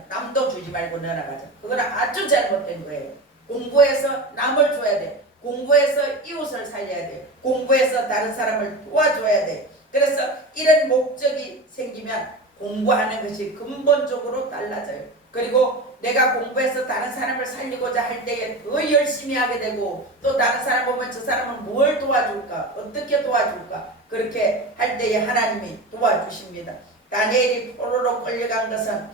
남도 주지 말고 너나 가져. 그건 아주 잘못된 거예요. 공부해서 남을 줘야 돼. 공부해서 이웃을 살려야 돼. 공부해서 다른 사람을 도와줘야 돼. 그래서 이런 목적이 생기면 공부하는 것이 근본적으로 달라져요. 그리고 내가 공부해서 다른 사람을 살리고자 할 때에 더 열심히 하게 되고 또 다른 사람 보면 저 사람은 뭘 도와줄까? 어떻게 도와줄까? 그렇게 할 때에 하나님이 도와주십니다. 다니엘이 포로로 끌려간 것은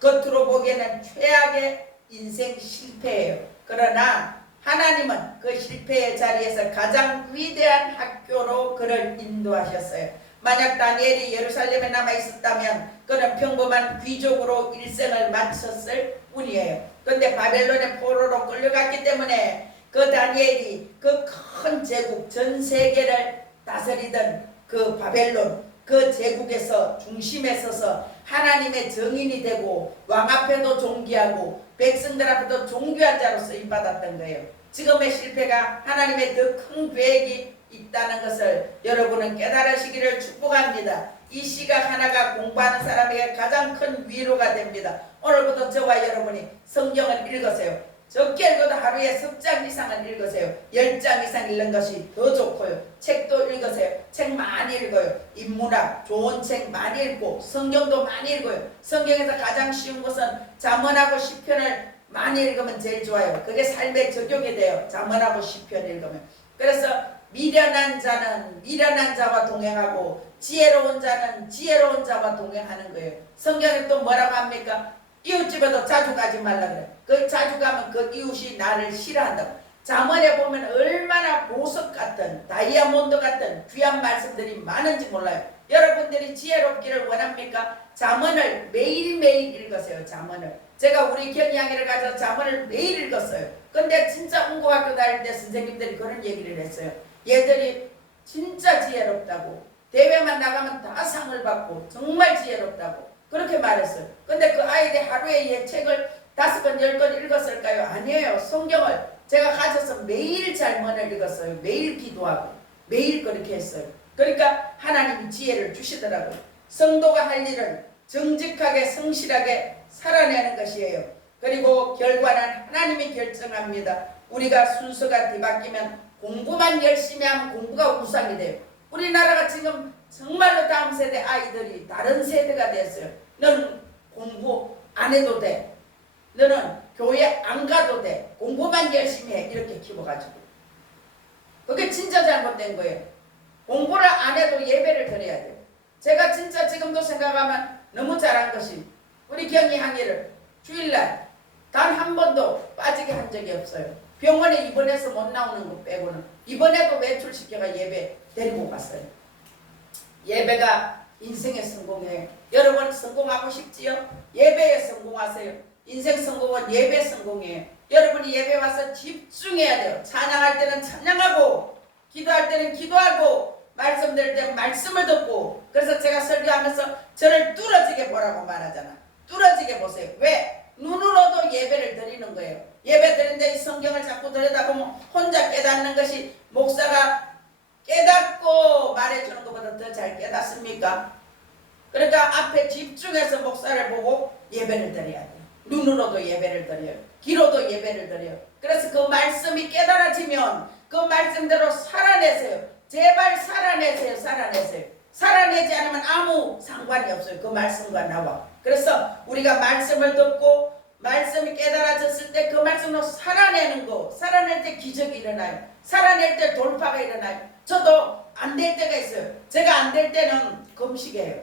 겉으로 보기에는 최악의 인생 실패예요. 그러나 하나님은 그 실패의 자리에서 가장 위대한 학교로 그를 인도하셨어요. 만약 다니엘이 예루살렘에 남아 있었다면 그는 평범한 귀족으로 일생을 마쳤을 뿐이에요. 그런데 바벨론의 포로로 끌려갔기 때문에 그 다니엘이 그 큰 제국 전 세계를 다스리던 그 바벨론 그 제국에서 중심에 서서 하나님의 증인이 되고 왕 앞에도 존귀하고 백성들 앞에도 존귀한 자로 쓰임받았던 거예요. 지금의 실패가 하나님의 더 큰 계획이 있다는 것을 여러분은 깨달으시기를 축복합니다. 이 시각 하나가 공부하는 사람에게 가장 큰 위로가 됩니다. 오늘부터 저와 여러분이 성경을 읽으세요. 적게 읽어도 하루에 10장 이상은 읽으세요. 10장 이상 읽는 것이 더 좋고요. 책도 읽으세요. 책 많이 읽어요. 인문학 좋은 책 많이 읽고 성경도 많이 읽어요. 성경에서 가장 쉬운 것은 잠언하고 시편을 많이 읽으면 제일 좋아요. 그게 삶에 적용이 돼요. 잠언하고 시편 읽으면. 그래서 미련한 자는 미련한 자와 동행하고 지혜로운 자는 지혜로운 자와 동행하는 거예요. 성경에 또 뭐라고 합니까? 이웃집에도 자주 가지 말라 그래. 그 자주 가면 그 이웃이 나를 싫어한다고. 잠언에 보면 얼마나 보석 같은 다이아몬드 같은 귀한 말씀들이 많은지 몰라요. 여러분들이 지혜롭기를 원합니까? 잠언을 매일매일 읽으세요. 잠언을. 제가 우리 경이양이를 가져서 잠언을 매일 읽었어요. 근데 진짜 운고학교 다닐 때 선생님들이 그런 얘기를 했어요. 얘들이 진짜 지혜롭다고. 대회만 나가면 다 상을 받고 정말 지혜롭다고. 그렇게 말했어요. 근데 그 아이들이 하루에 이 책을 5권, 10권 읽었을까요? 아니에요. 성경을 제가 가져서 매일 잠언을 읽었어요. 매일 기도하고 매일 그렇게 했어요. 그러니까 하나님이 지혜를 주시더라고요. 성도가 할 일은 정직하게 성실하게 살아내는 것이에요. 그리고 결과는 하나님이 결정합니다. 우리가 순서가 뒤바뀌면 공부만 열심히 하면 공부가 우상이 돼요. 우리나라가 지금 정말로 다음 세대 아이들이 다른 세대가 됐어요. 너는 공부 안 해도 돼. 너는 교회 안 가도 돼. 공부만 열심히 해. 이렇게 키워가지고. 그게 진짜 잘못된 거예요. 공부를 안 해도 예배를 드려야 돼요. 제가 진짜 지금도 생각하면 너무 잘한 것이 우리 경희 항의를 주일날 단 한 번도 빠지게 한 적이 없어요. 병원에 입원해서 못 나오는 것 빼고는 이번에도 외출시켜가 예배 데리고 갔어요. 예배가 인생의 성공이에요. 여러분 성공하고 싶지요? 예배에 성공하세요. 인생 성공은 예배 성공이에요. 여러분이 예배 와서 집중해야 돼요. 찬양할 때는 찬양하고 기도할 때는 기도하고 말씀 들을 때 말씀을 듣고. 그래서 제가 설교하면서 저를 뚫어지게 보라고 말하잖아. 뚫어지게 보세요. 왜? 눈으로도 예배를 드리는 거예요. 예배 드리는데 이 성경을 자꾸 들여다보면 혼자 깨닫는 것이 목사가 깨닫고 말해주는 것보다 더 잘 깨닫습니까? 그러니까 앞에 집중해서 목사를 보고 예배를 드려야 돼요. 눈으로도 예배를 드려요. 귀로도 예배를 드려요. 그래서 그 말씀이 깨달아지면 그 말씀대로 살아내세요. 제발 살아내세요. 살아내세요. 살아내지 않으면 아무 상관이 없어요. 그 말씀과 나와. 그래서 우리가 말씀을 듣고 말씀이 깨달아졌을 때 그 말씀으로 살아내는 거, 살아낼 때 기적이 일어나요. 살아낼 때 돌파가 일어나요. 저도 안 될 때가 있어요. 제가 안 될 때는 금식해요.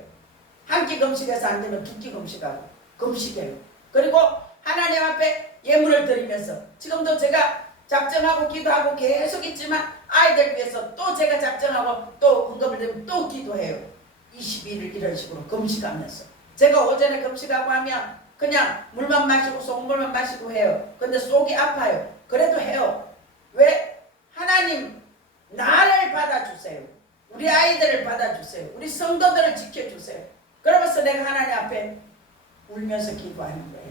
한 끼 금식해서 안 되면 두 끼 금식하고 금식해요. 그리고 하나님 앞에 예물을 드리면서 지금도 제가 작정하고 기도하고 계속 있지만 아이들 위해서 또 제가 작정하고 또 헌금을 드리면 또 기도해요. 22일 이런 식으로 금식하면서 제가 오전에 금식하고 하면 그냥 물만 마시고 속물만 마시고 해요. 근데 속이 아파요. 그래도 해요. 왜? 하나님 나를 받아주세요. 우리 아이들을 받아주세요. 우리 성도들을 지켜주세요. 그러면서 내가 하나님 앞에 울면서 기도하는 거예요.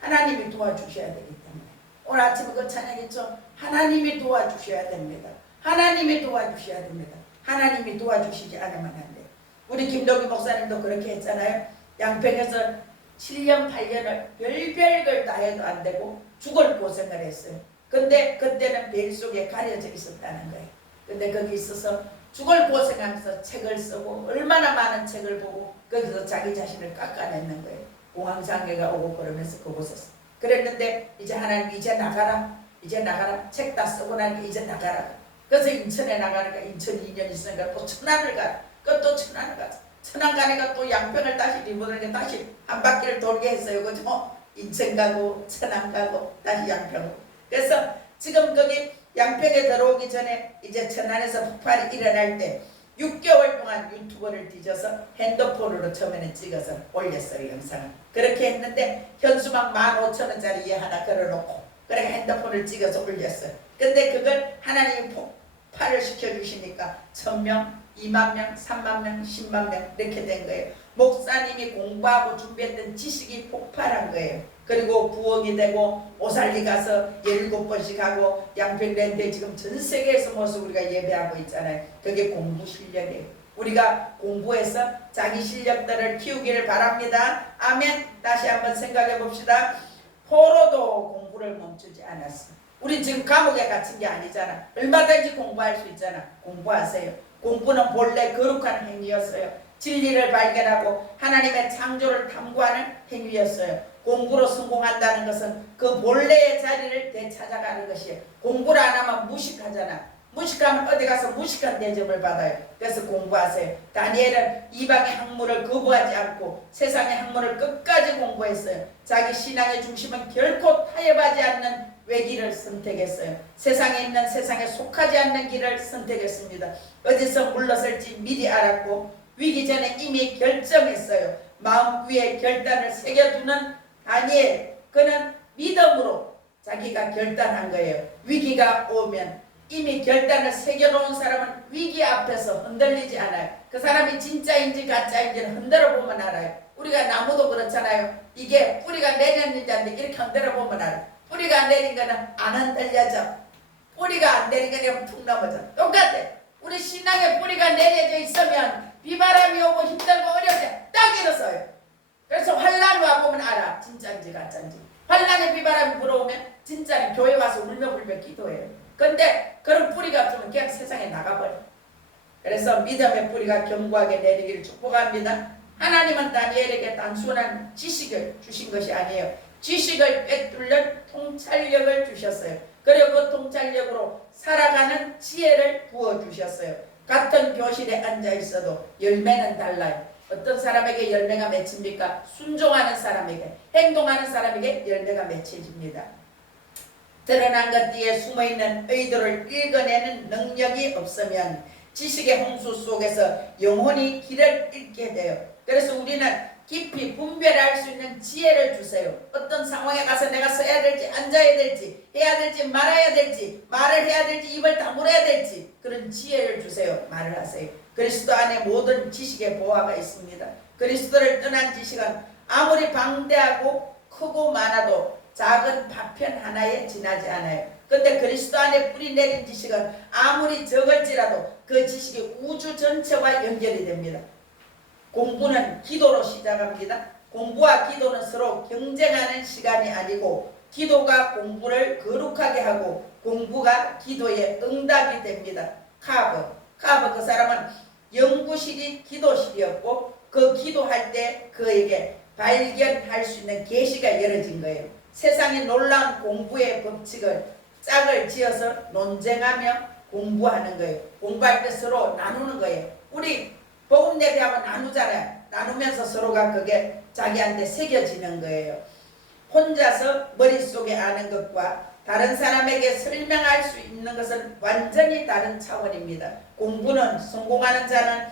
하나님이 도와주셔야 되기 때문에. 오늘 아침에 그 찬양했죠. 하나님이 도와주셔야 됩니다. 하나님이 도와주셔야 됩니다. 하나님이 도와주시지 않으면 안 돼요. 우리 김덕기 목사님도 그렇게 했잖아요. 양평에서 7년 8년을 별별 걸 다 해도 안 되고 죽을 고생을 했어요. 근데 그때는 벨 속에 가려져 있었다는 거예요. 근데 거기 있어서 죽을 고생하면서 책을 쓰고 얼마나 많은 책을 보고 거기서 자기 자신을 깎아냈는 거예요. 공황장애가 오고 그러면서 그곳에서. 그랬는데 이제 하나님 이제 나가라. 이제 나가라. 책 다 쓰고 나니까 이제 나가라. 그래서 인천에 나가니까 인천 2년 있으니까 또 천안을 가. 그또 천안을 가서. 천안 가니까 또 양평을 다시 리모델링 다시 한 바퀴를 돌게 했어요. 그죠? 인천 가고 천안 가고 다시 양평. 그래서 지금 거기 양평에 들어오기 전에 이제 천안에서 폭발이 일어날 때 6개월 동안 유튜브를 뒤져서 핸드폰으로 처음에는 찍어서 올렸어요. 영상을. 그렇게 했는데 현수막 15,000원짜리 하나 걸어놓고 그러니까 핸드폰을 찍어서 올렸어요. 근데 그걸 하나님이 폭발을 시켜주시니까 1000명, 2만 명, 3만 명, 10만 명 이렇게 된 거예요. 목사님이 공부하고 준비했던 지식이 폭발한 거예요. 그리고 부엌이 되고 오살리 가서 17번씩 하고 양평랜드에 지금 전 세계에서 모여서 우리가 예배하고 있잖아요. 그게 공부 실력이에요. 우리가 공부해서 자기 실력들을 키우기를 바랍니다. 아멘. 다시 한번 생각해 봅시다. 포로도 공부를 멈추지 않았어. 우리 지금 감옥에 갇힌 게 아니잖아. 얼마든지 공부할 수 있잖아. 공부하세요. 공부는 본래 거룩한 행위였어요. 진리를 발견하고 하나님의 창조를 탐구하는 행위였어요. 공부로 성공한다는 것은 그 본래의 자리를 되찾아가는 것이에요. 공부를 안 하면 무식하잖아. 무식하면 어디 가서 무식한 대접을 받아요. 그래서 공부하세요. 다니엘은 이방의 학문을 거부하지 않고 세상의 학문을 끝까지 공부했어요. 자기 신앙의 중심은 결코 타협하지 않는 외길을 선택했어요. 세상에 있는 세상에 속하지 않는 길을 선택했습니다. 어디서 물러설지 미리 알았고 위기 전에 이미 결정했어요. 마음 위에 결단을 새겨두는 다니엘, 그는 믿음으로 자기가 결단한 거예요. 위기가 오면 이미 결단을 새겨놓은 사람은 위기 앞에서 흔들리지 않아요. 그 사람이 진짜인지 가짜인지는 흔들어 보면 알아요. 우리가 나무도 그렇잖아요. 이게 뿌리가 내렸는지 안 내렸는지 이렇게 흔들어 보면 알아요. 뿌리가 내린 거는 안 흔들려져. 뿌리가 안 내린 거는 툭 넘어져. 똑같아. 우리 신앙에 뿌리가 내려져 있으면 비바람이 오고 힘들고 어려울 때 딱 일어서요. 그래서 환란 와보면 알아. 진짜인지 가짜인지. 환란의 비바람이 불어오면 진짜는 교회 와서 울며불며 기도해요. 근데 그런 뿌리가 없으면 그냥 세상에 나가버려. 그래서 믿음의 뿌리가 견고하게 내리기를 축복합니다. 하나님은 다니엘에게 단순한 지식을 주신 것이 아니에요. 지식을 꿰뚫는 통찰력을 주셨어요. 그리고 그 통찰력으로 살아가는 지혜를 부어주셨어요. 같은 교실에 앉아 있어도 열매는 달라요. 어떤 사람에게 열매가 맺힙니까? 순종하는 사람에게, 행동하는 사람에게 열매가 맺혀집니다. 드러난 것 뒤에 숨어있는 의도를 읽어내는 능력이 없으면 지식의 홍수 속에서 영혼이 길을 잃게 돼요. 그래서 우리는 깊이 분별할 수 있는 지혜를 주세요. 어떤 상황에 가서 내가 서야 될지 앉아야 될지 해야 될지 말아야 될지 말을 해야 될지 입을 다물어야 될지 그런 지혜를 주세요. 말을 하세요. 그리스도 안에 모든 지식의 보화가 있습니다. 그리스도를 떠난 지식은 아무리 방대하고 크고 많아도 작은 파편 하나에 지나지 않아요. 근데 그리스도 안에 뿌리 내린 지식은 아무리 적을지라도 그 지식이 우주 전체와 연결이 됩니다. 공부는 기도로 시작합니다. 공부와 기도는 서로 경쟁하는 시간이 아니고 기도가 공부를 거룩하게 하고 공부가 기도의 응답이 됩니다. 카브 그 사람은 연구실이 기도실이었고 그 기도할 때 그에게 발견할 수 있는 계시가 열어진 거예요. 세상의 놀라운 공부의 법칙을 짝을 지어서 논쟁하며 공부하는 거예요. 공부할 때 서로 나누는 거예요. 우리 복음 예배하고 나누잖아요. 나누면서 서로가 그게 자기한테 새겨지는 거예요. 혼자서 머릿속에 아는 것과 다른 사람에게 설명할 수 있는 것은 완전히 다른 차원입니다. 공부는 성공하는 자는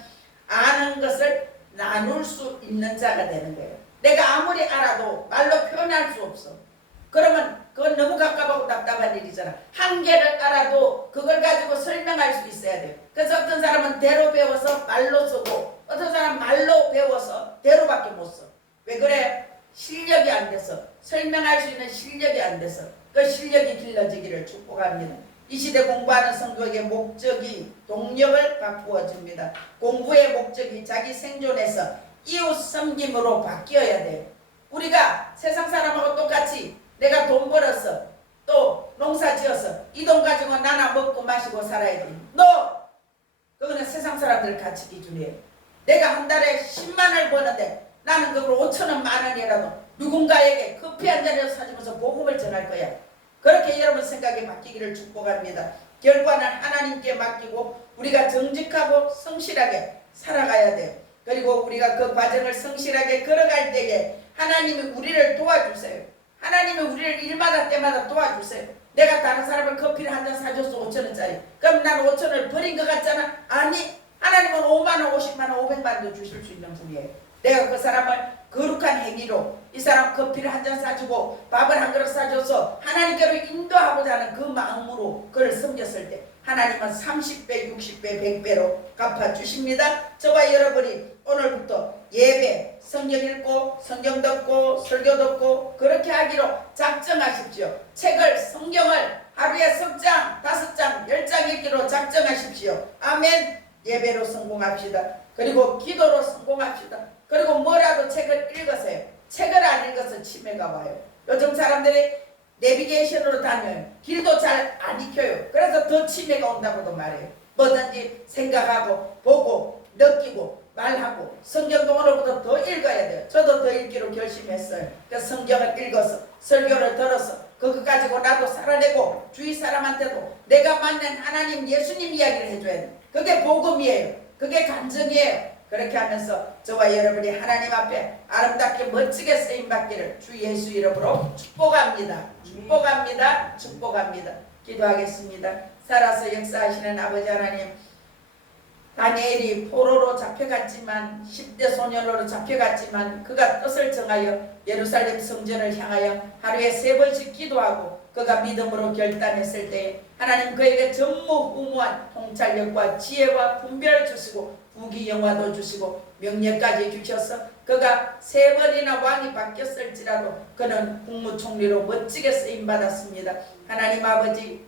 아는 것을 나눌 수 있는 자가 되는 거예요. 내가 아무리 알아도 말로 표현할 수 없어. 그러면 그건 너무 갑갑하고 답답한 일이잖아. 한 개를 알아도 그걸 가지고 설명할 수 있어야 돼요. 그래서 어떤 사람은 대로 배워서 말로 쓰고 어떤 사람은 말로 배워서 대로밖에 못 써. 왜 그래? 실력이 안 돼서, 설명할 수 있는 실력이 안 돼서 그 실력이 길러지기를 축복합니다. 이 시대 공부하는 성도에게 목적이 동력을 바꾸어 줍니다. 공부의 목적이 자기 생존에서 이웃 섬김으로 바뀌어야 돼요. 우리가 세상 사람하고 똑같이 내가 돈 벌었어, 또 농사 지어서 이 돈 가지고 나나 먹고 마시고 살아야 돼. 그거는 세상 사람들 가치 기준이에요. 내가 한 달에 10만 원을 버는데 나는 그걸 5천 원, 만 원이라도 누군가에게 커피 한 잔을 사주면서 복음을 전할 거야. 그렇게 여러분 생각이 바뀌기를 축복합니다. 결과는 하나님께 맡기고 우리가 정직하고 성실하게 살아가야 돼요. 그리고 우리가 그 과정을 성실하게 걸어갈 때에 하나님이 우리를 도와주세요. 하나님이 우리를 일마다 때마다 도와주세요. 내가 다른 사람을 커피를 한 잔 사줬어, 5천 원짜리. 그럼 난 5천 원을 버린 것 같잖아. 아니, 하나님은 5만 원, 50만 원, 500만 원도 주실 수 있는 분이에요. 내가 그 사람을 거룩한 행위로 이 사람 커피를 한 잔 사주고 밥을 한 그릇 사줘서 하나님께로 인도하고자 하는 그 마음으로 그를 섬겼을 때 하나님은 30배, 60배, 100배로 갚아주십니다. 저와 여러분이 오늘부터 예배, 성경 읽고 성경 듣고 설교 듣고 그렇게 하기로 작정하십시오. 책을, 성경을 하루에 석 장, 5장, 10장 읽기로 작정하십시오. 아멘. 예배로 성공합시다. 그리고 기도로 성공합시다. 그리고 뭐라도 책을 읽으세요. 책을 안 읽어서 치매가 와요. 요즘 사람들이 내비게이션으로 다녀요. 길도 잘 안 익혀요. 그래서 더 치매가 온다고도 말해요. 뭐든지 생각하고 보고 느끼고 말하고 성경도 오늘부터 더 읽어야 돼요. 저도 더 읽기로 결심했어요. 그래서 성경을 읽어서 설교를 들어서 그거 가지고 나도 살아내고 주위 사람한테도 내가 만난 하나님 예수님 이야기를 해줘야 돼요. 그게 복음이에요. 그게 간증이에요. 그렇게 하면서 저와 여러분이 하나님 앞에 아름답게 멋지게 쓰임받기를 주 예수 이름으로 축복합니다. 축복합니다. 축복합니다. 기도하겠습니다. 살아서 역사하시는 아버지 하나님, 다니엘이 포로로 잡혀갔지만 10대 소년으로 잡혀갔지만 그가 뜻을 정하여 예루살렘 성전을 향하여 하루에 3번씩 기도하고 그가 믿음으로 결단했을 때 하나님 그에게 전무후무한 통찰력과 지혜와 분별을 주시고 부귀영화도 주시고 명예까지 주셔서 그가 3번이나 왕이 바뀌었을지라도 그는 국무총리로 멋지게 쓰임받았습니다. 하나님 아버지,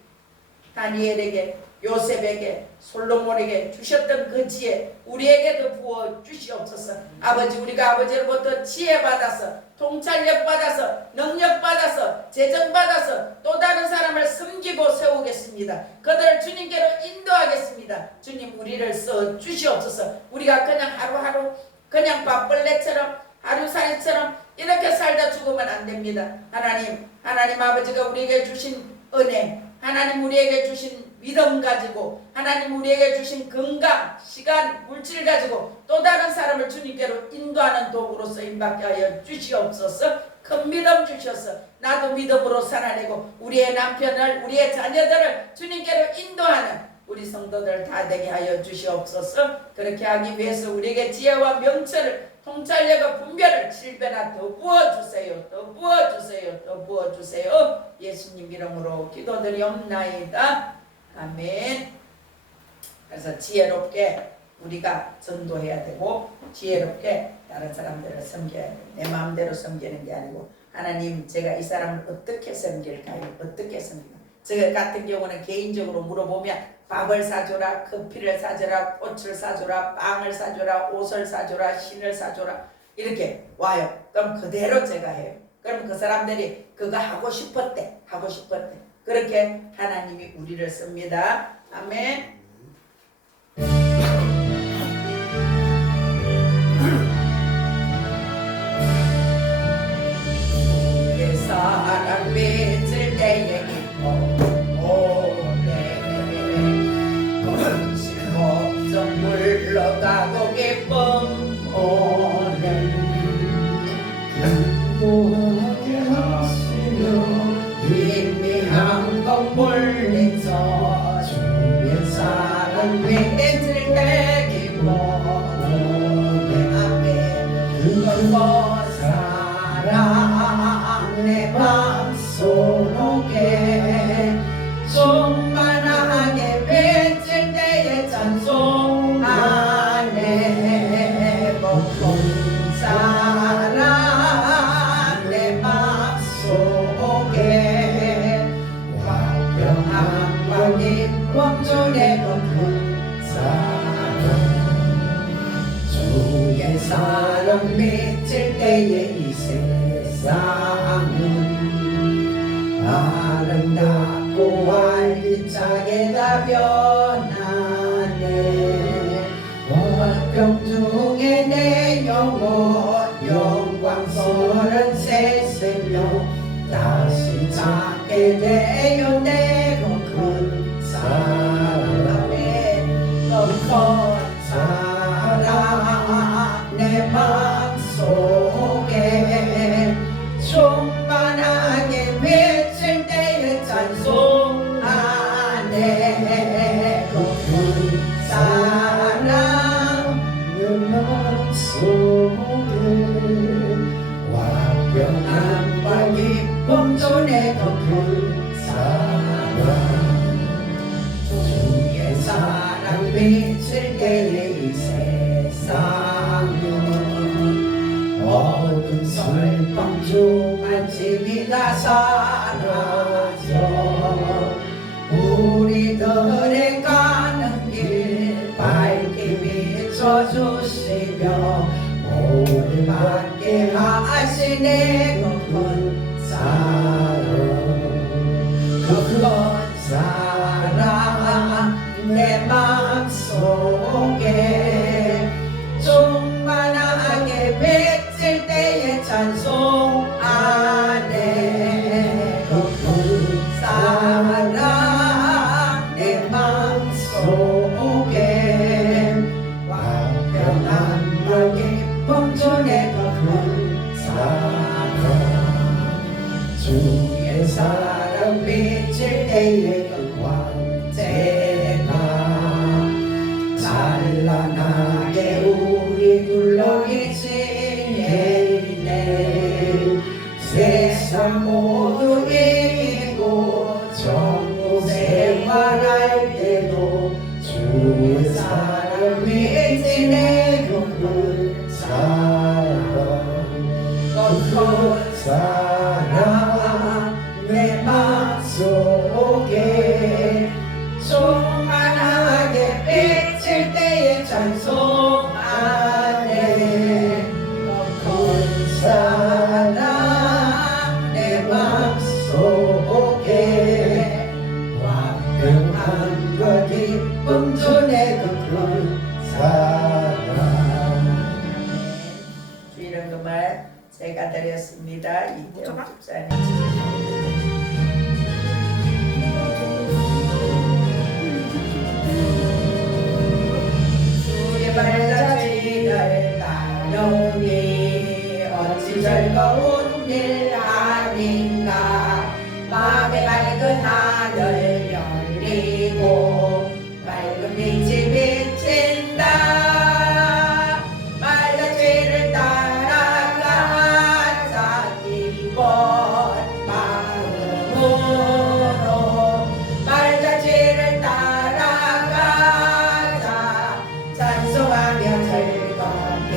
다니엘에게, 요셉에게, 솔로몬에게 주셨던 그 지혜 우리에게도 부어 주시옵소서. 아버지, 우리가 아버지로부터 지혜 받아서 통찰력 받아서 능력 받아서 재정 받아서 또 다른 사람을 섬기고 세우겠습니다. 그들을 주님께로 인도하겠습니다. 주님, 우리를 써 주시옵소서. 우리가 그냥 하루하루 그냥 밥벌레처럼 하루살이처럼 이렇게 살다 죽으면 안 됩니다. 하나님 아버지가 우리에게 주신 은혜, 하나님 우리에게 주신 믿음 가지고, 하나님 우리에게 주신 건강, 시간, 물질 가지고 또 다른 사람을 주님께로 인도하는 도구로 쓰임받게 하여 주시옵소서. 큰 믿음 주셔서 나도 믿음으로 살아내고 우리의 남편을, 우리의 자녀들을 주님께로 인도하는 우리 성도들 다 되게 하여 주시옵소서. 그렇게 하기 위해서 우리에게 지혜와 명철을, 통찰력과 분별을 7배나 더 부어주세요. 더 부어주세요. 더 부어주세요. 예수님 이름으로 기도드리옵나이다. 아멘. 그래서 지혜롭게 우리가 전도해야 되고 지혜롭게 다른 사람들을 섬겨야 돼. 내 마음대로 섬기는 게 아니고 하나님 제가 이 사람을 어떻게 섬길까요? 어떻게 섬길까요? 저 같은 경우는 개인적으로 물어보면 밥을 사줘라, 커피를 사줘라, 꽃을 사줘라, 빵을 사줘라, 옷을 사줘라, 신을 사줘라 이렇게 와요. 그럼 그대로 제가 해요. 그럼 그 사람들이 그거 하고 싶었대. 그렇게 하나님이 우리를 씁니다. 아멘. 사랑 맺을 때에 기뻐 오래 거칠 걱정 물러가고 기쁨 오래 기도하게 하시며 미미한 건물에서 주의 사랑 맺을 때 기뻐 오래 아멘 그것 사랑 내 맘속에 충만하게 맺을 때에 찬송하네 먹은 사랑 내 맘속에 화평함과 기쁨 주내 먹은 사랑 주의 사랑 맺을 때에 이 세상은 아름답고 활기차게 다 변하네 화평 중에 내 영혼 영광스런 새 생명 다시 찾게 되어 내 큰 사랑에 큰 사랑 내 맘속에 충만하게 맺을 때에 찬송하네 그 사랑 내 맘속에 화평함과 기쁨 주네 그 사랑 주의 사랑 맺을 때에 이 세상은 어둠 설방 중한 짐이 다 사라져 우리들의 가는 길 밝게 비춰주시며 모든 받게 하시네 그 사랑 내 맘속에 충만하게 맺을 때에 찬송하네 그 사랑 내 맘속에 화평함과 기쁨 주네 그 사랑 주의 사랑 맺을 때에 그 황제가 찬란하게 우리 둘러계시네 세상 모두 이기고 전부 생활할 때도 주의 사랑 맺으네 그 사랑 그 사랑 내 맘속에 충만하게 맺을 때에 찬송하네 그 사랑 내 맘속에 화평함과 기쁨 주네 그 사랑 주 이런 그말 제가 드렸습니다. 이태원 집사님 주의 발자취를 따르니 어찌 즐거운 일 아닌가 마음의 밝은 하늘 열리고 밝은 빛이 비친다 발자취를 따라가자 기쁜 마음으로 발자취를 따라가자 찬송하며 즐겁게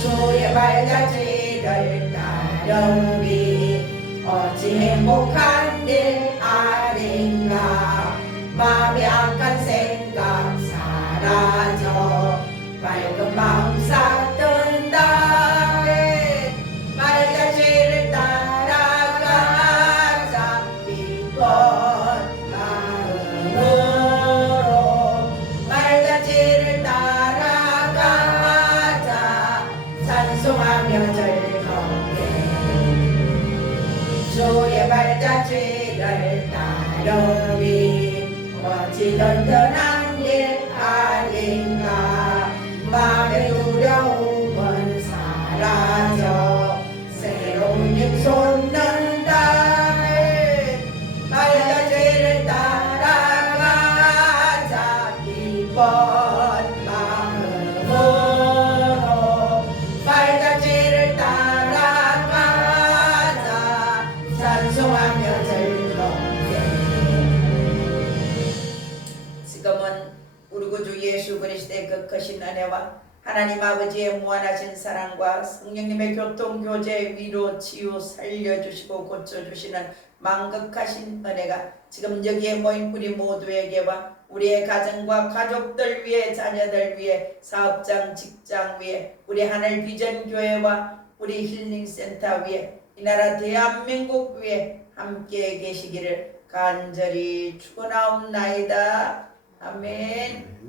주의 발자취를 마음의 악한 생각 사라져 밝은 마음 싹든다 말자지를 따라가자 기쁜 마음으로 말자지를 따라가자 찬송하며 즐겁게 주의 발자취를 따르니 어찌 든든한 일 아닌가 마음의 두려움은 사라져 새로운 힘 솟는다 발자취를 따라가자 기쁜 마음으로 발자취를 따라가자 찬송하며 즐겁게 지금은 우리 구주 예수 그리스도의 그 크신 은혜와 하나님 아버지의 무한하신 사랑과 성령님의 교통, 교제, 위로, 치유, 살려주시고 고쳐주시는 만극하신 은혜가 지금 여기에 모인 우리 모두에게와 우리의 가정과 가족들 위해 자녀들 위해 사업장, 직장 위에 우리 하늘 비전 교회와 우리 힐링센터 위에 이 나라 대한민국 위에 함께 계시기를 간절히 축원하옵나이다. 아멘.